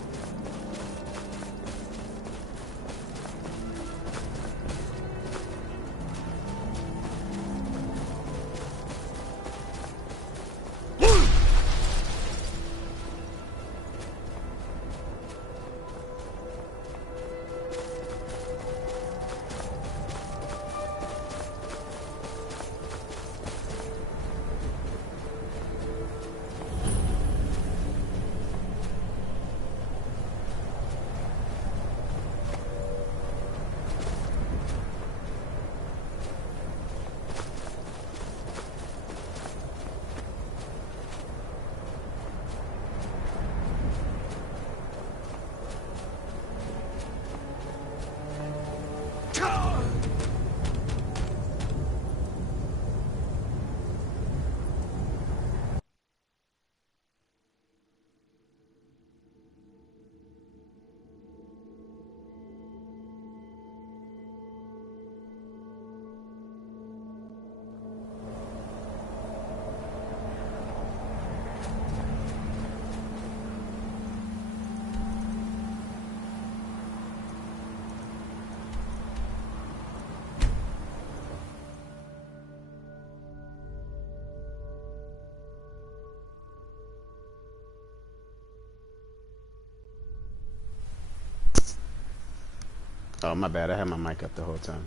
Oh, my bad. I had my mic up the whole time.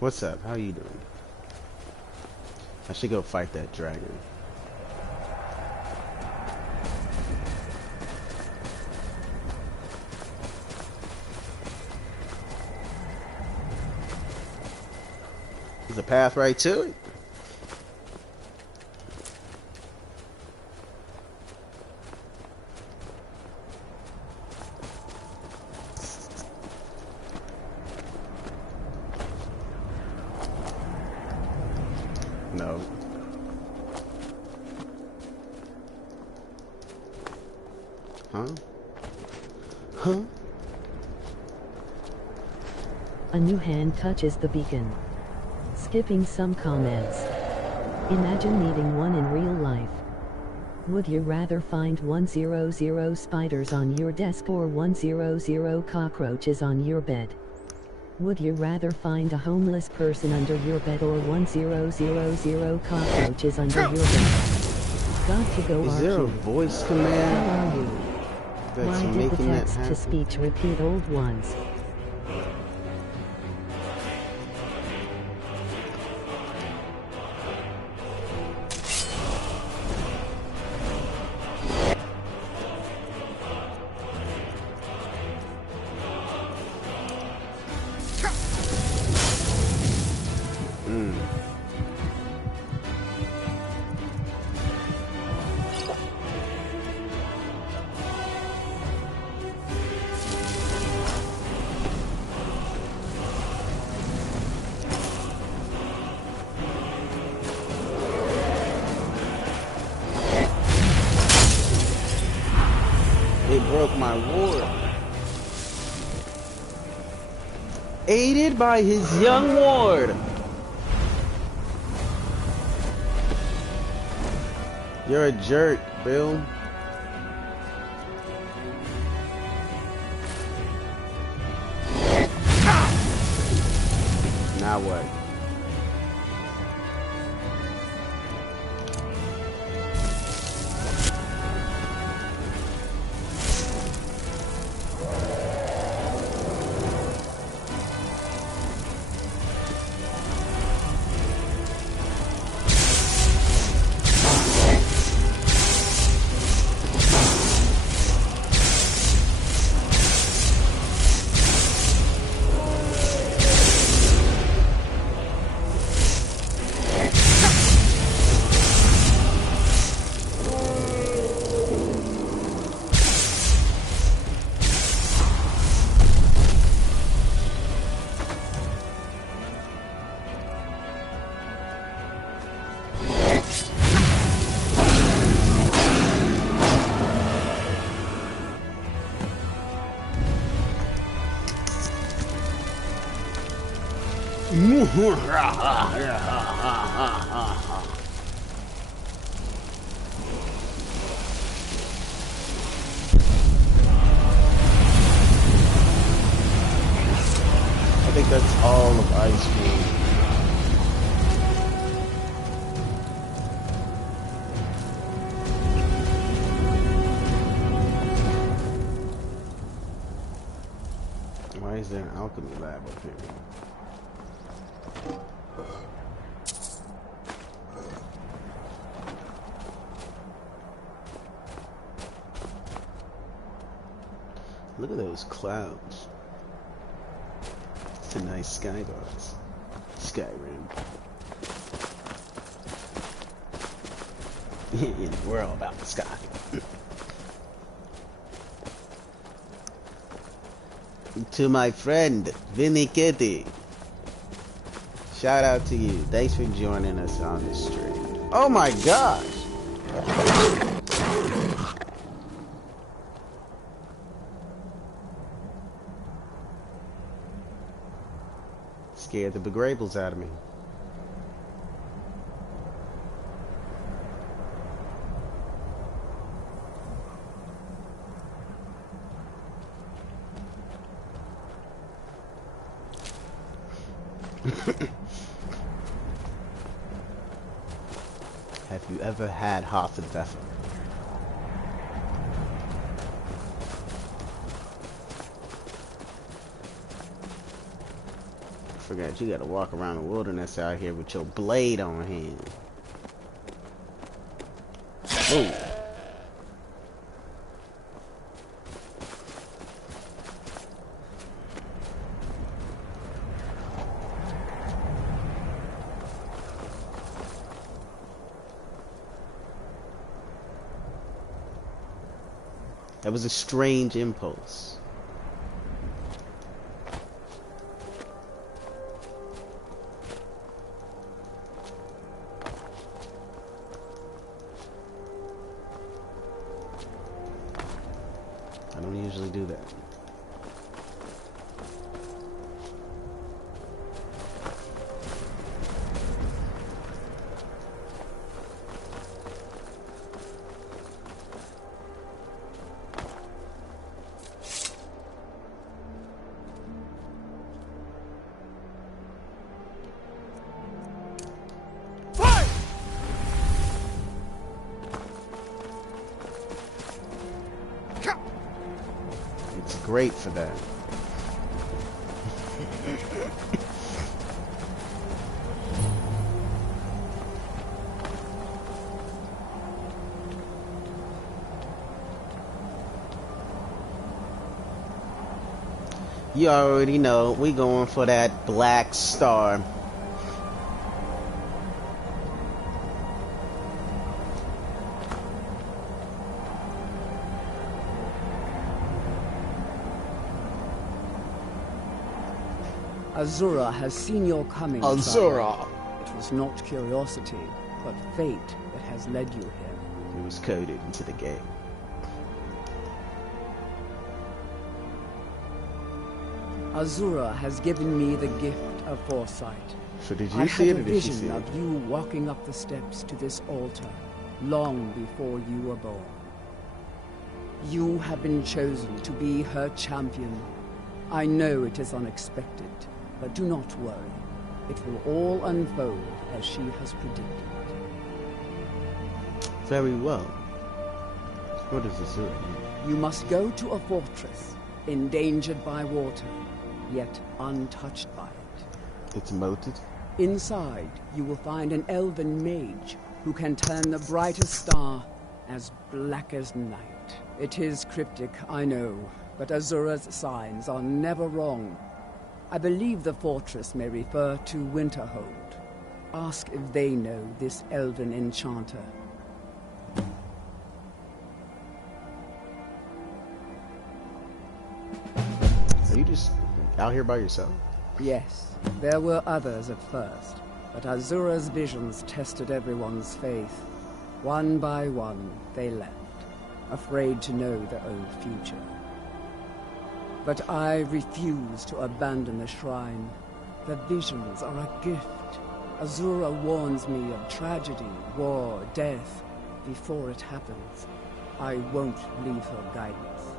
What's up? How you doing? I should go fight that dragon. There's a path right to it. No. Huh? Huh? A new hand touches the beacon. Skipping some comments. Imagine meeting one in real life. Would you rather find 100 spiders on your desk or 100 cockroaches on your bed? Would you rather find a homeless person under your bed or 1000 cockroaches under your bed? Got to go. Is there a voice command? How are you? That's Why did the making that text to happen? speech repeat old ones? It broke my ward. Aided by his young ward. You're a jerk, Bill. Now what? think that's all of Ice Cream. Why is there an alchemy lab up here? Look at those clouds. It's a nice sky guards. Skyrim. We're all about the sky. To my friend, Vinny Kitty. Shout out to you. Thanks for joining us on this stream. Oh my gosh! Scared the begrables out of me. Have you ever had Hoffenpfeffer? Forgot you gotta walk around the wilderness out here with your blade on hand. Ooh. That was a strange impulse. I don't usually do that. Great for that. You already know we going for that black star. Azura has seen your coming. Azura! It was not curiosity, but fate that has led you here. It was coded into the game. Azura has given me the gift of foresight. So did you see it or did she see it? I had a vision of you walking up the steps to this altar, long before you were born. You have been chosen to be her champion. I know it is unexpected, but do not worry. It will all unfold as she has predicted. Very well. What does this mean? You must go to a fortress, endangered by water, yet untouched by it. It's moated? Inside, you will find an elven mage who can turn the brightest star as black as night. It is cryptic, I know, but Azura's signs are never wrong. I believe the fortress may refer to Winterhold. Ask if they know this elven enchanter. Are you just out here by yourself? Yes, there were others at first, but Azura's visions tested everyone's faith. One by one, they left, afraid to know their own future. But I refuse to abandon the shrine. The visions are a gift. Azura warns me of tragedy, war, death, before it happens. I won't leave her guidance.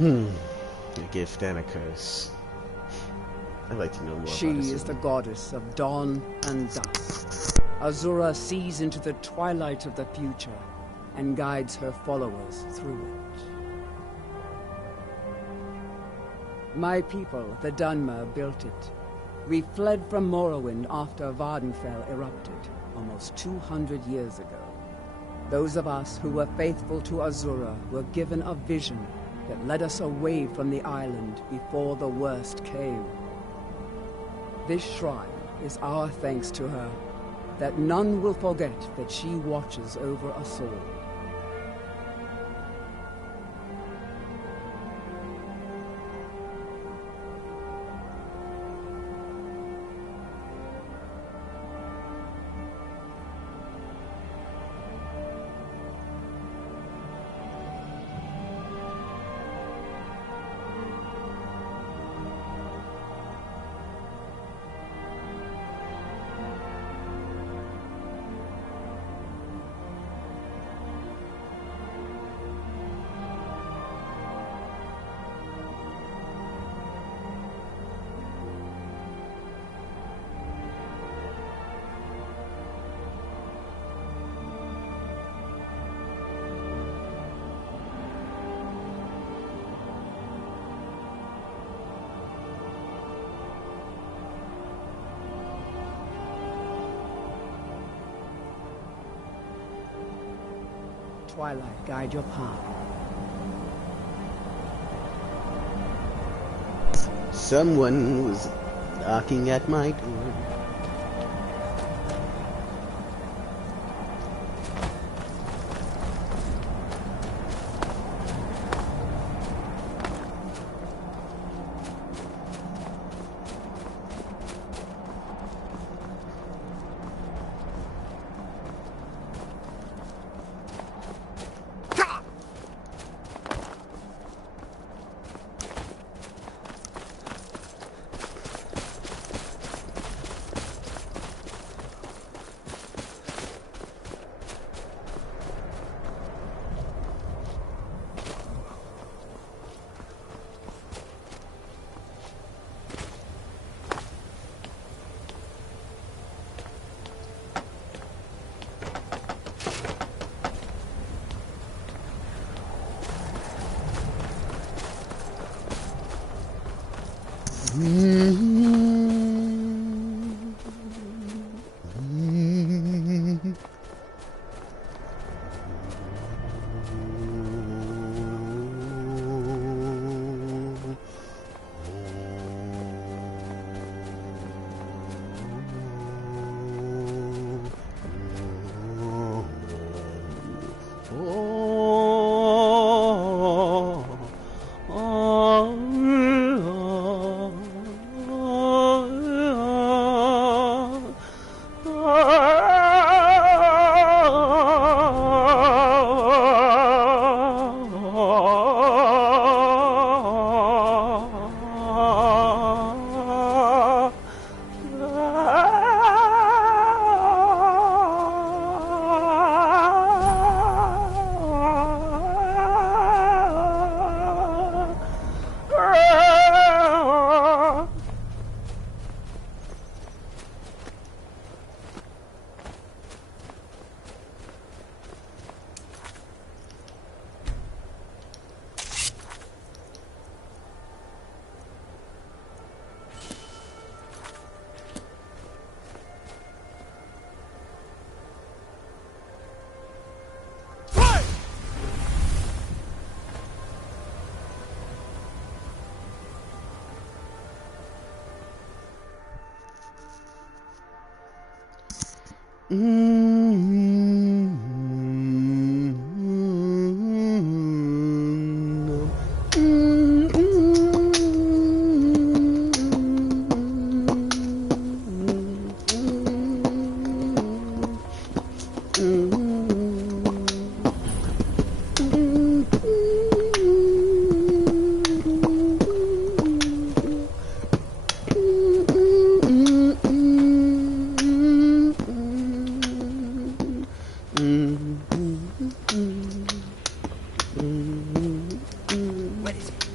A gift and a curse. I'd like to know more She about is the goddess of dawn and dusk. Azura sees into the twilight of the future and guides her followers through it. My people, the Dunmer, built it. We fled from Morrowind after Vardenfell erupted, almost 200 years ago. Those of us who were faithful to Azura were given a vision that led us away from the island before the worst came. This shrine is our thanks to her, that none will forget that she watches over us all. Twilight, guide your path. Someone was knocking at my door. What is it?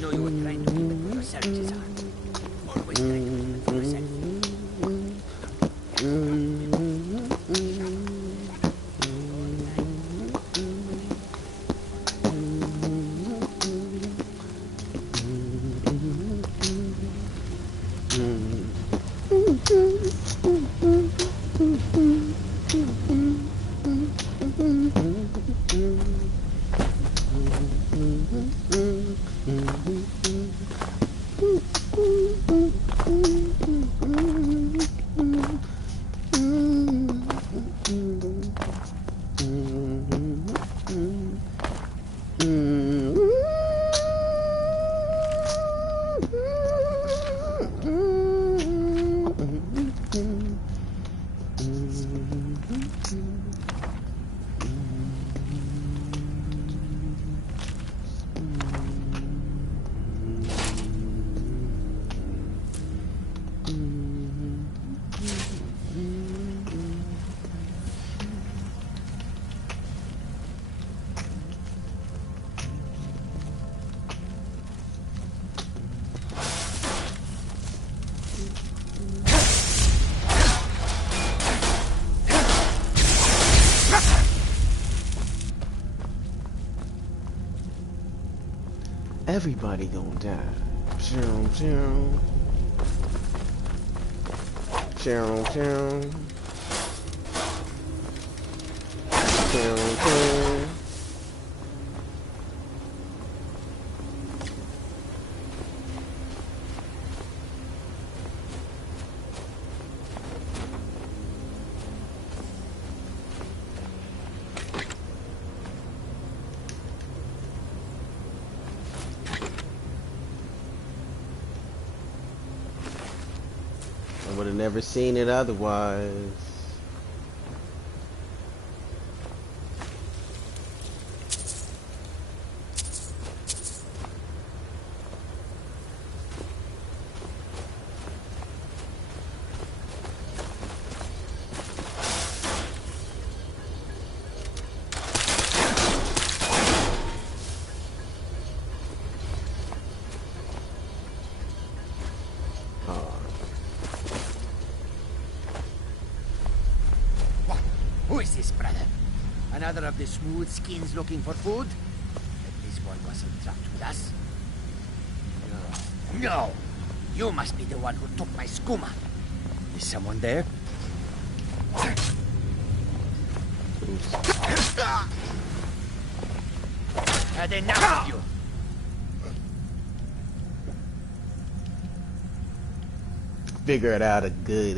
know you were trying to keep it for yourself, Cesar. Always trying to keep it for yourself. Everybody gonna die. Pew, pew. Pew, pew. Pew, pew. I would have never seen it otherwise. Who is this, brother? Another of the smooth skins looking for food? At least one wasn't trapped with us. No. No! You must be the one who took my skooma. Is someone there? Had enough of you. Figured out a good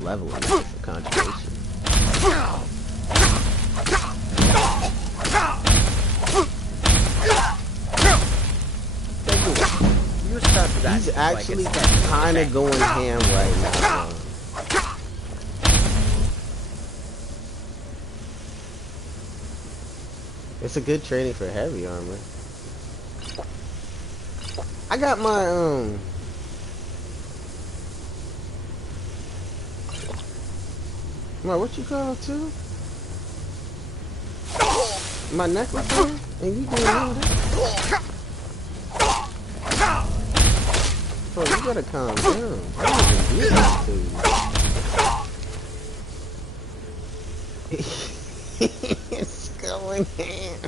level for conjuration. You start that. He's actually kind of going ham right now. It's a good training for heavy armor. I got my what you call it too? My necklace on? And you doing that? Bro, you gotta calm down. I don't even do this to you. It's going ham.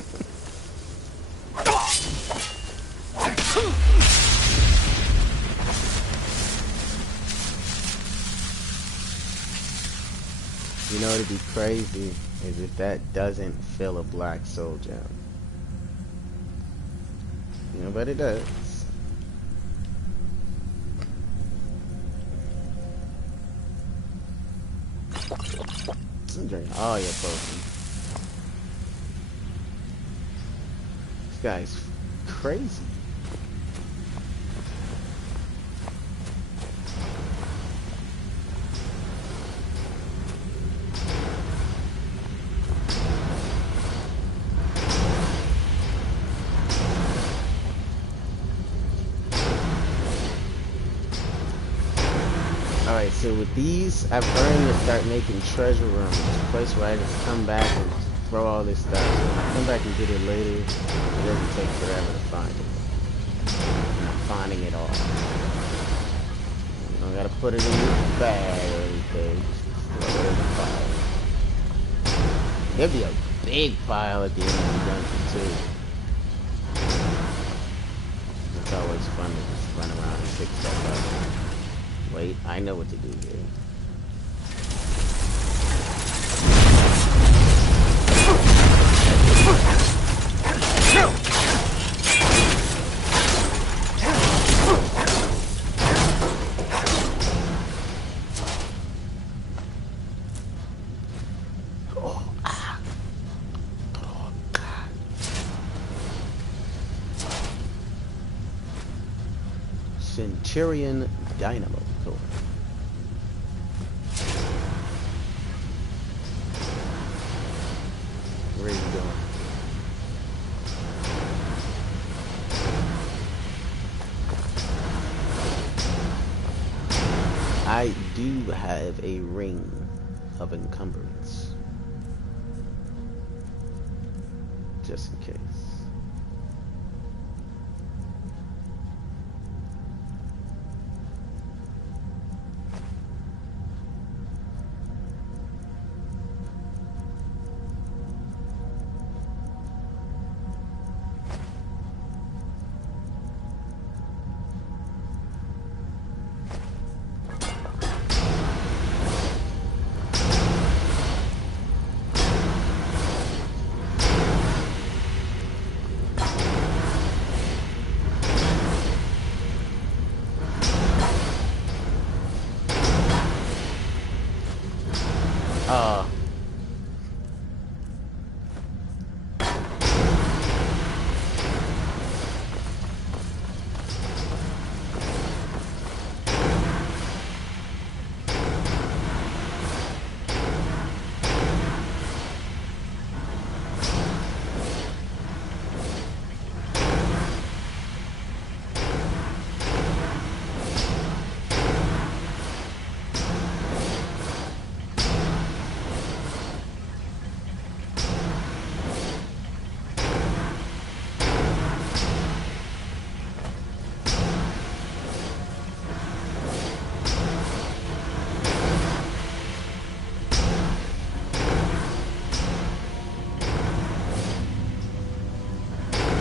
You know what'd be crazy is if that doesn't fill a black soul gem. You know, but it does. I'm drinking all your potions. This guy's crazy. Alright, so with these, I've learned to start making treasure rooms. A place where I just come back and throw all this stuff. So when I come back and get it later, it doesn't take forever to find it. And I'm finding it all. You don't gotta put it in your bag or anything. Just throw it in the pile. There'll be a big pile at the end of the dungeon too. It's always fun to just run around and pick stuff up. Wait, I know what to do here. Centurion Dynamo Core. Where are you going? I do have a ring of encumbrance. Just in case.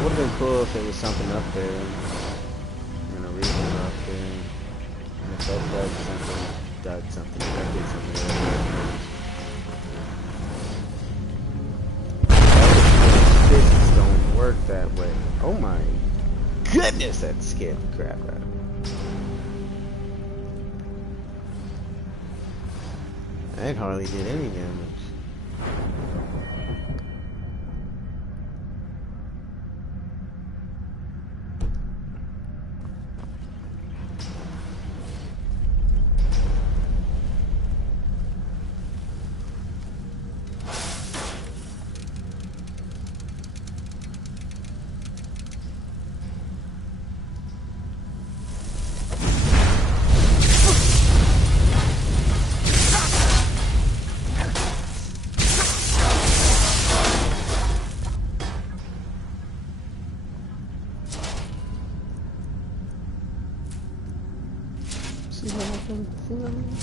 Would have been cool if there was something up there. You know, reason up there. And if that did something, if that did something. Physics don't work that way. Oh my goodness, that scared the crap out of me. That hardly did any damage. See what happened? See what I mean?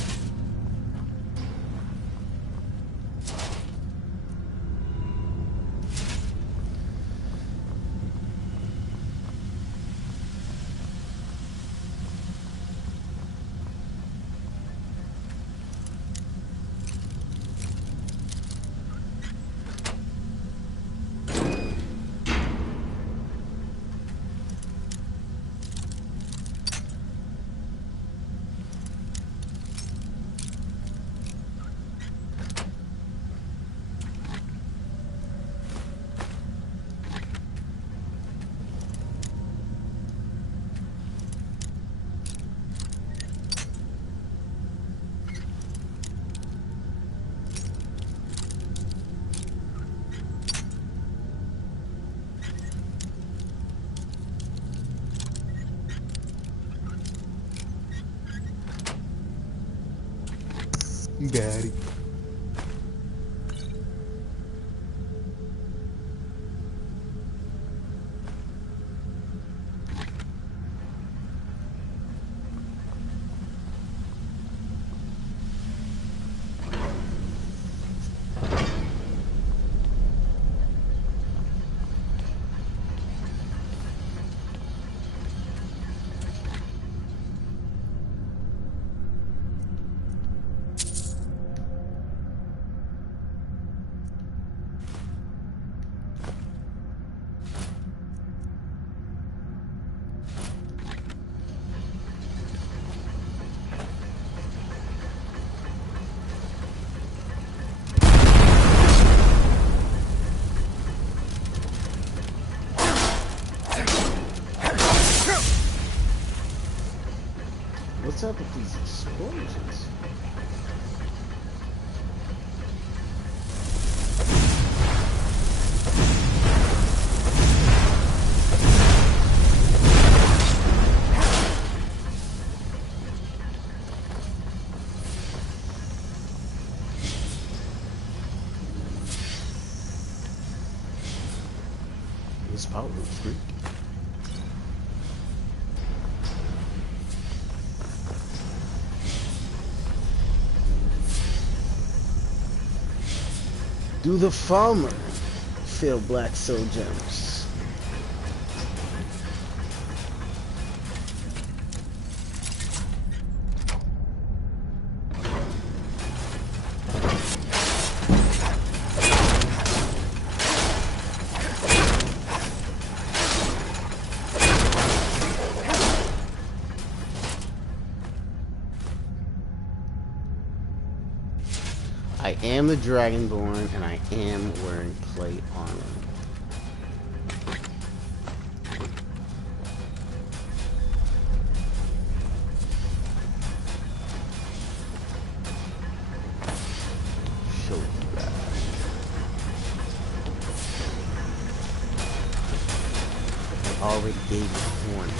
Daddy. What's up with these explosions? This power looks freaky. Do the farmer feel black soul gems? I am the Dragonborn, and I am wearing plate armor. Show you that. I already gave you one.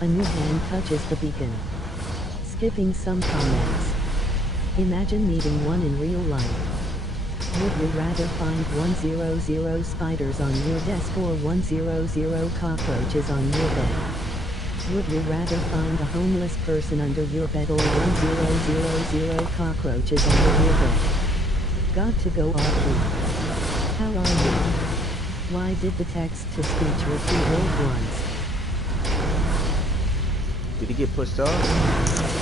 A new hand touches the beacon. Skipping some comments. Imagine meeting one in real life. Would you rather find 100 spiders on your desk or 100 cockroaches on your bed? Would you rather find a homeless person under your bed or 1000 cockroaches under your bed? Got to go RP. How are you? Why did the text-to-speech repeat old ones? Did he get pushed off?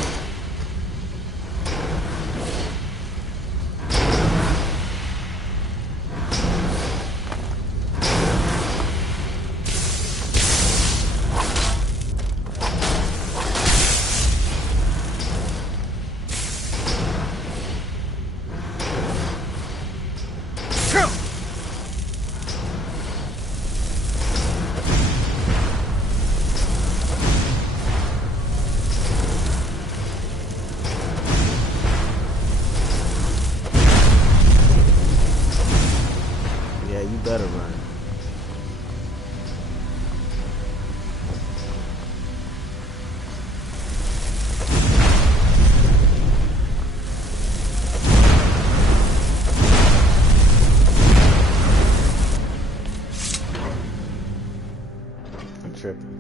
Better run. I'm tripping.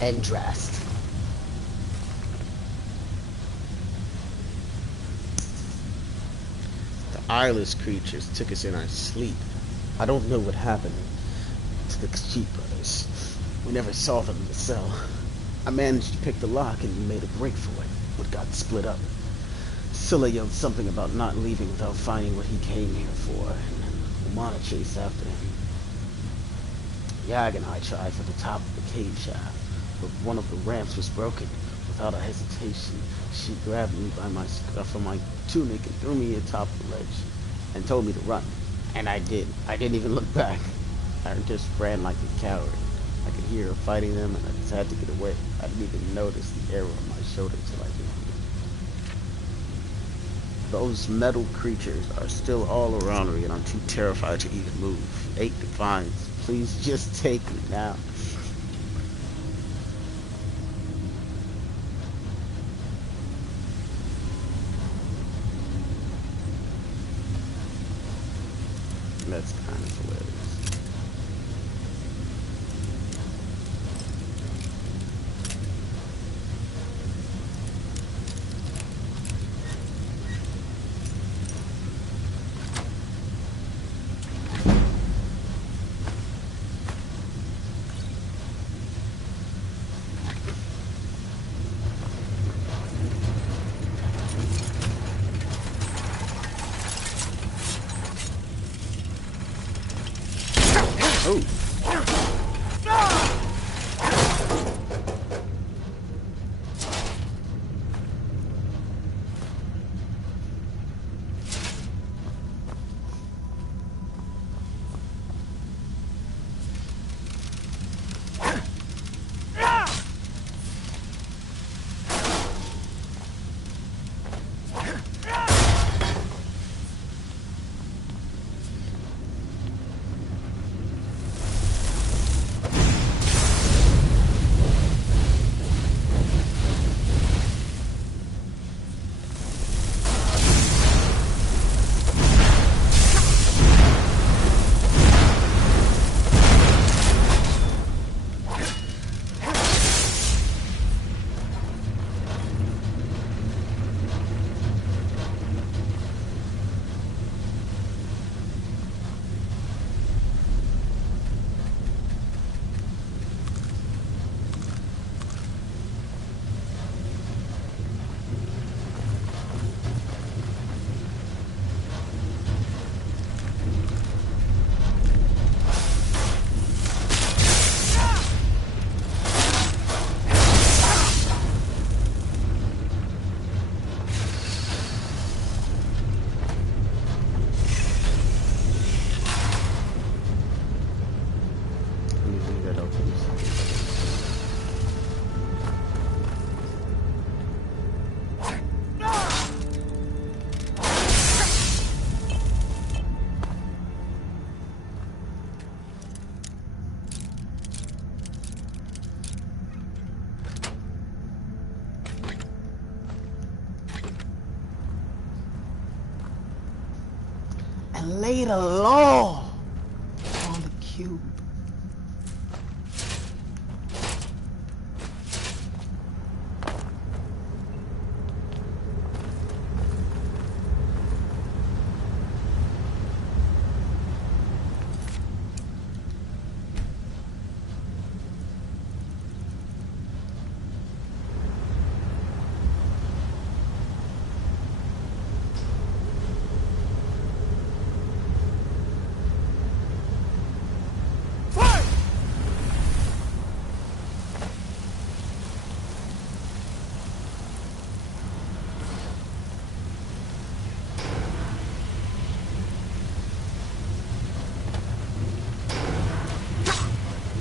And dressed. The eyeless creatures took us in our sleep. I don't know what happened to the Sheep brothers. We never saw them in the cell. I managed to pick the lock and we made a break for it, but got split up. Scylla yelled something about not leaving without finding what he came here for, and Umana chased after him. Yag and I tried for the top of the cave shaft, but one of the ramps was broken. Without a hesitation, she grabbed me by my scuff of my tunic and threw me atop the ledge and told me to run. And I did. I didn't even look back. I just ran like a coward. I could hear her fighting them and I just had to get away. I didn't even notice the arrow on my shoulder till I hit it. Those metal creatures are still all around me and I'm too terrified to even move. 8 Divines, please just take me now. That's kind of hilarious. Oh. And lay the law on the cube.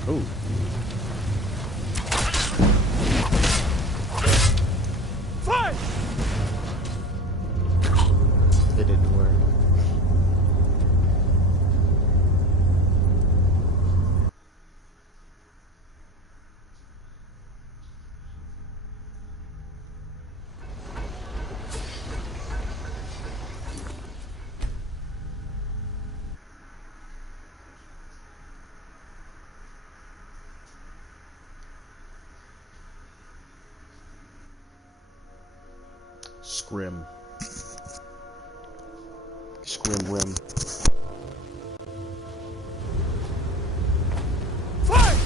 Oh. Fight! It didn't work. Scrim. Scrim rim. Fight!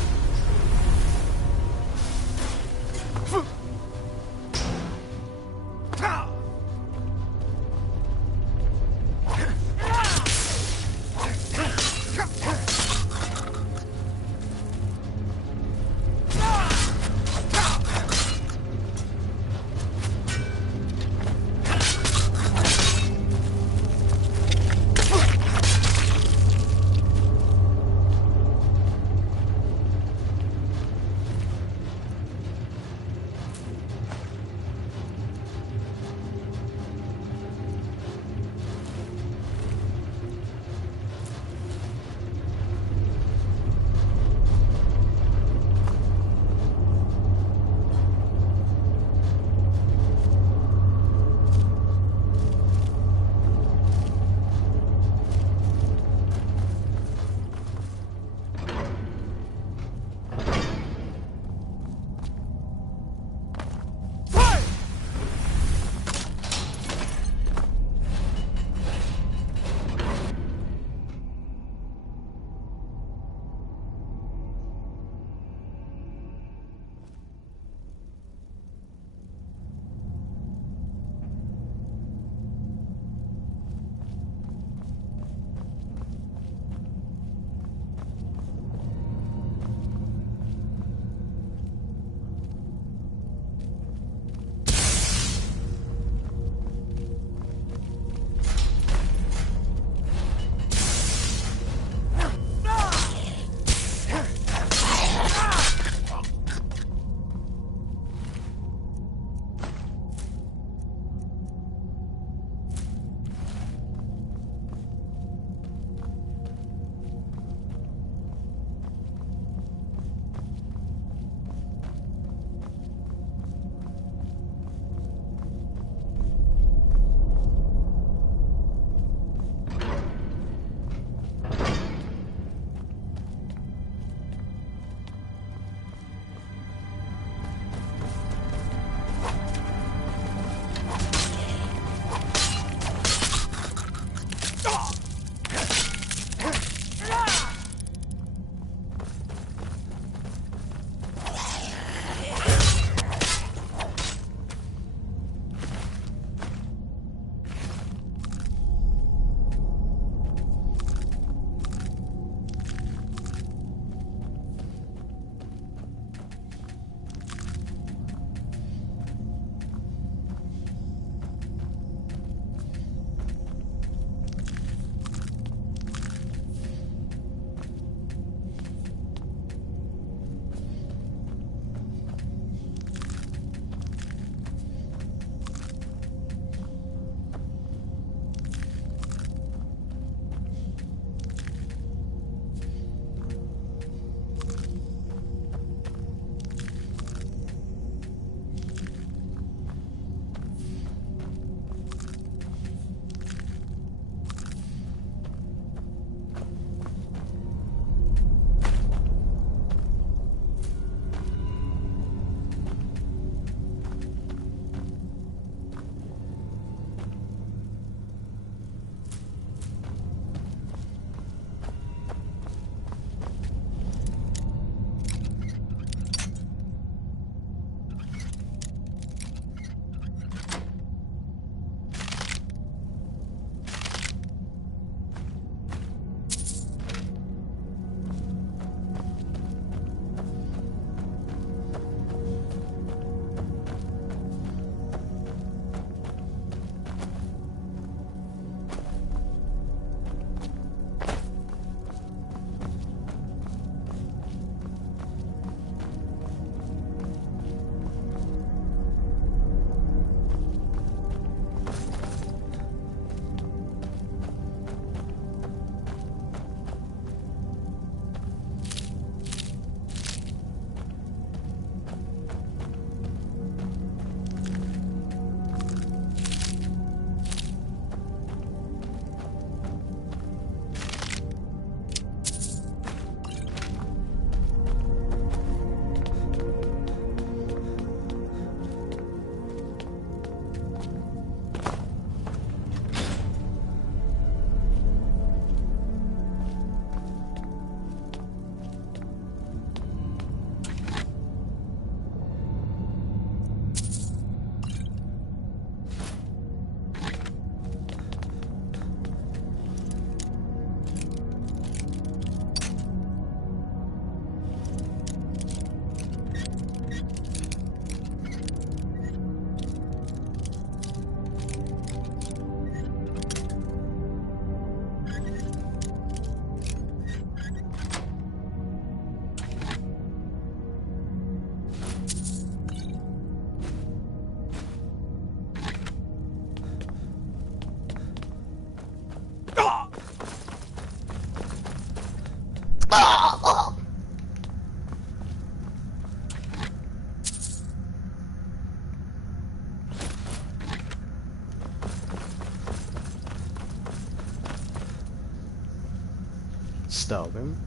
though, remember?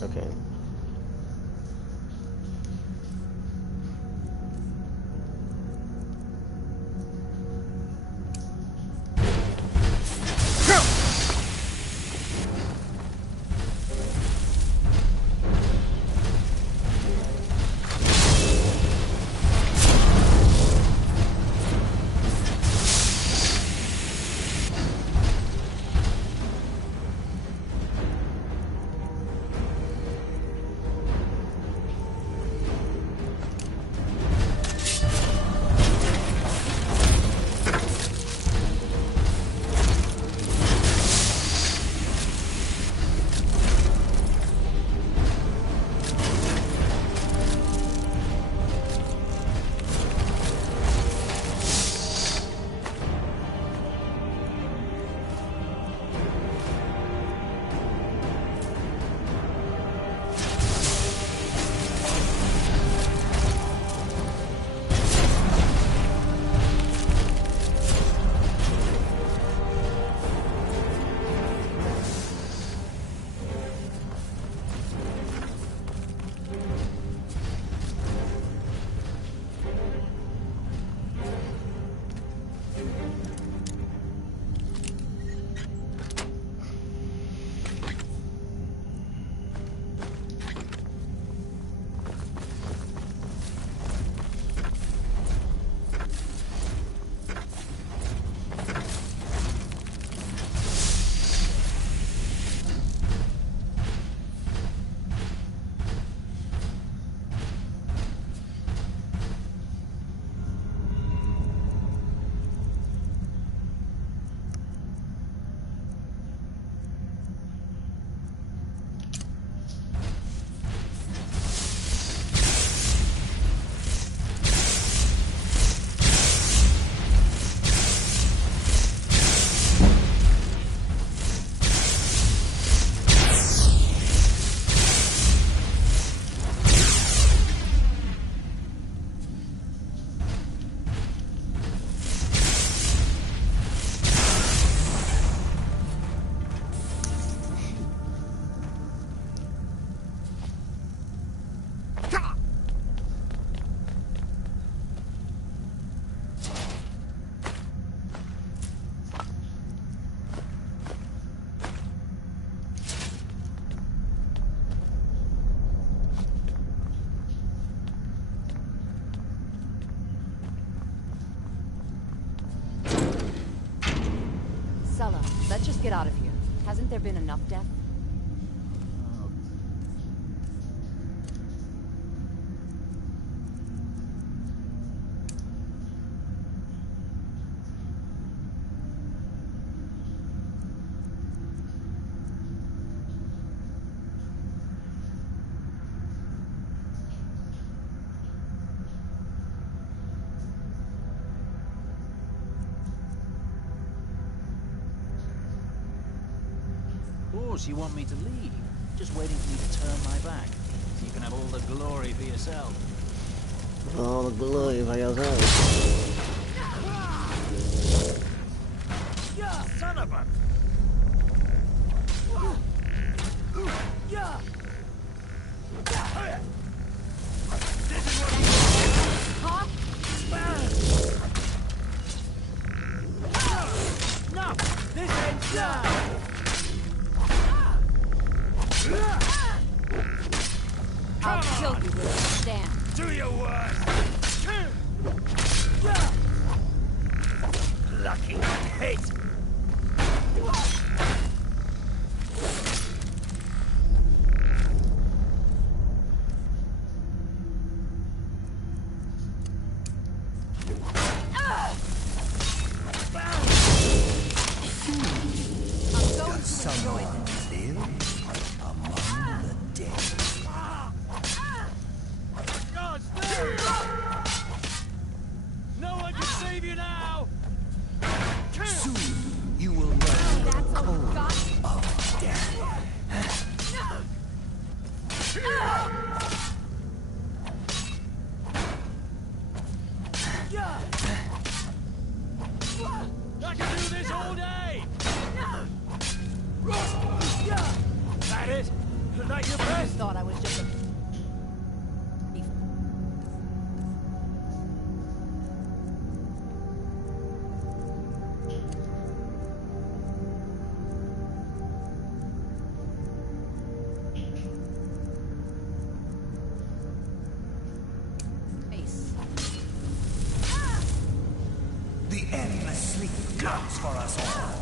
Okay. Let's just get out of here. Hasn't there been enough death? Of course, you want me to leave. Just waiting for you to turn my back, so you can have all the glory for yourself. All the glory for yourself. Yeah, son of a... Yeah. This is what you want. Huh? No, this ends now. I'll kill you where you stand. Do your worst. Lucky hate. Soon, all day! That it? Is that your You best? thought I was just a... face. The endless sleep comes for us all.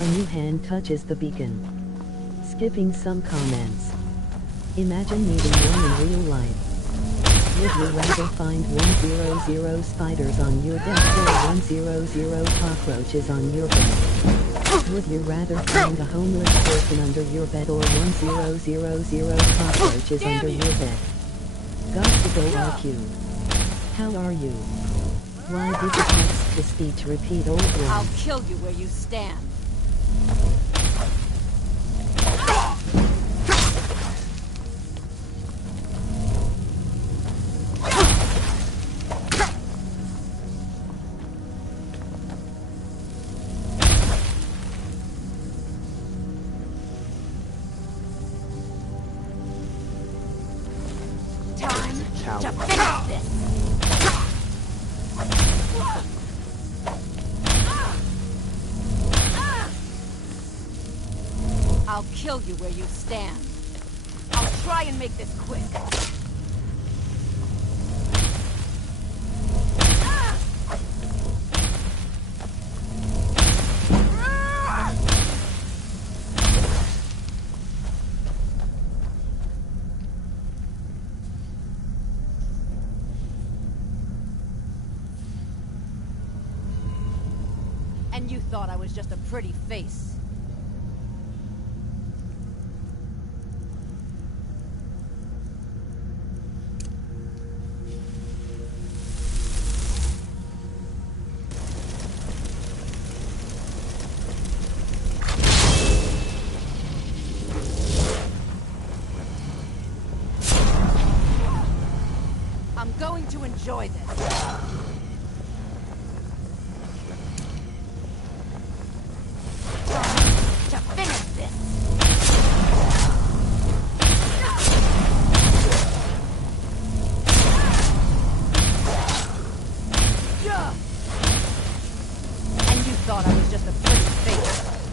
A new hand touches the beacon. Skipping some comments. Imagine meeting one in real life. Would you rather find 100 spiders on your desk or 100 cockroaches on your bed? Would you rather find a homeless person under your bed or 1000 cockroaches under your bed? Got to go IQ. How are you? Why did the text-to-speech repeat old words? I'll kill you where you stand. Time to finish this. I'll kill you where you stand. I'll try and make this quick. And you thought I was just a pretty face. I'm going to enjoy this. To finish this. And you thought I was just a pretty face.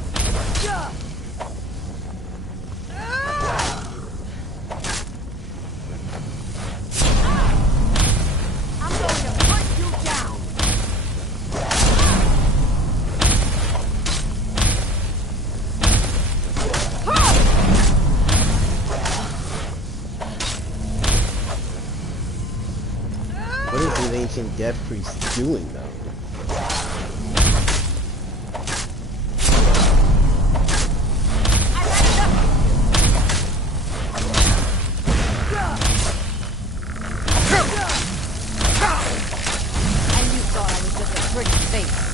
ancient death priest doing, though? And you thought I was just a pretty face.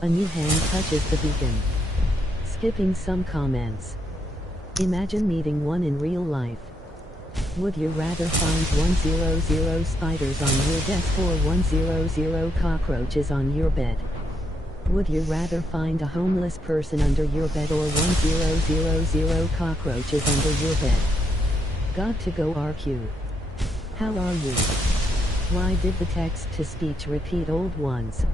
A new hand touches the beacon. Skipping some comments. Imagine meeting one in real life. Would you rather find 100 spiders on your desk or 100 cockroaches on your bed? Would you rather find a homeless person under your bed or 1000 cockroaches under your bed? Got to go RQ. How are you? Why did the text-to-speech repeat old ones?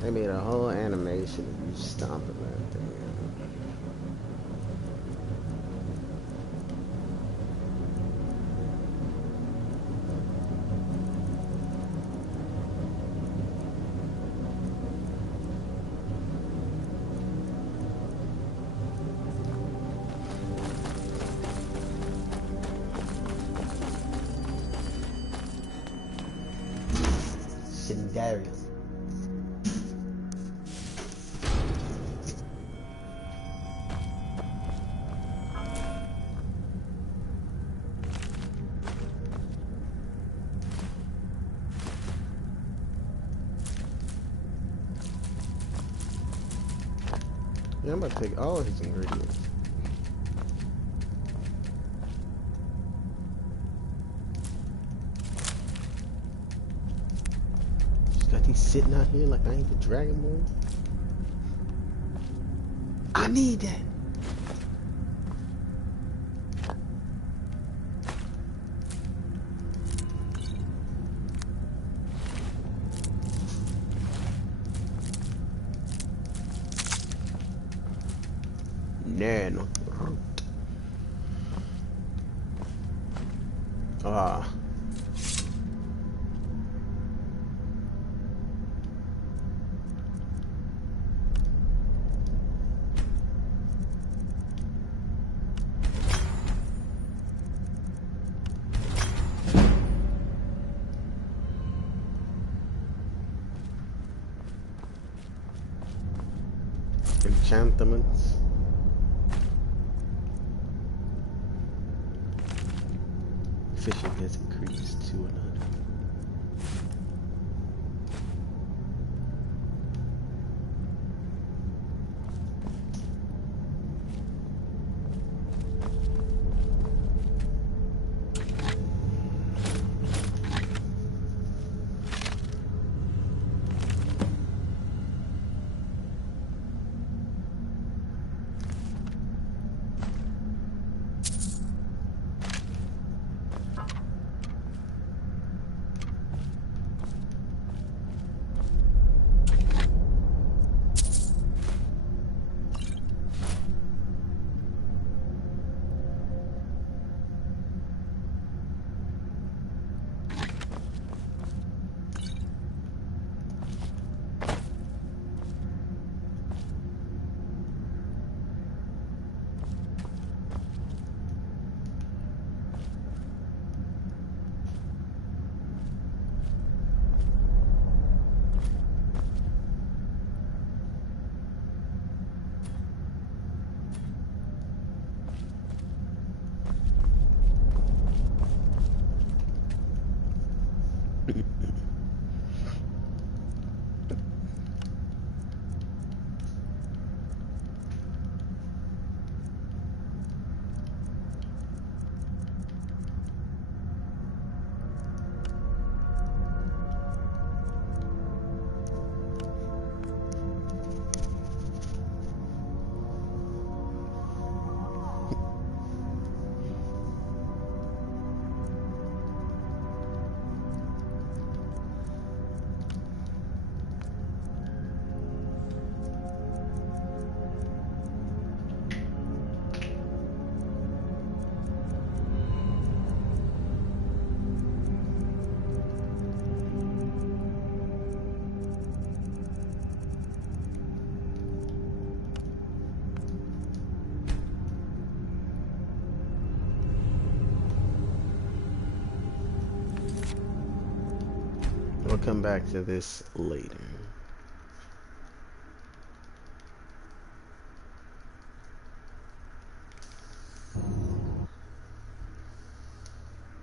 They made a whole animation of you stomping that thing. Legendary. Yeah, I'm about to take all his ingredients. Just got these sitting out here like I ain't the Dragon Ball. I need that. Nano root. Ah. Enchantments. Fishing has increased to another. We'll come back to this later.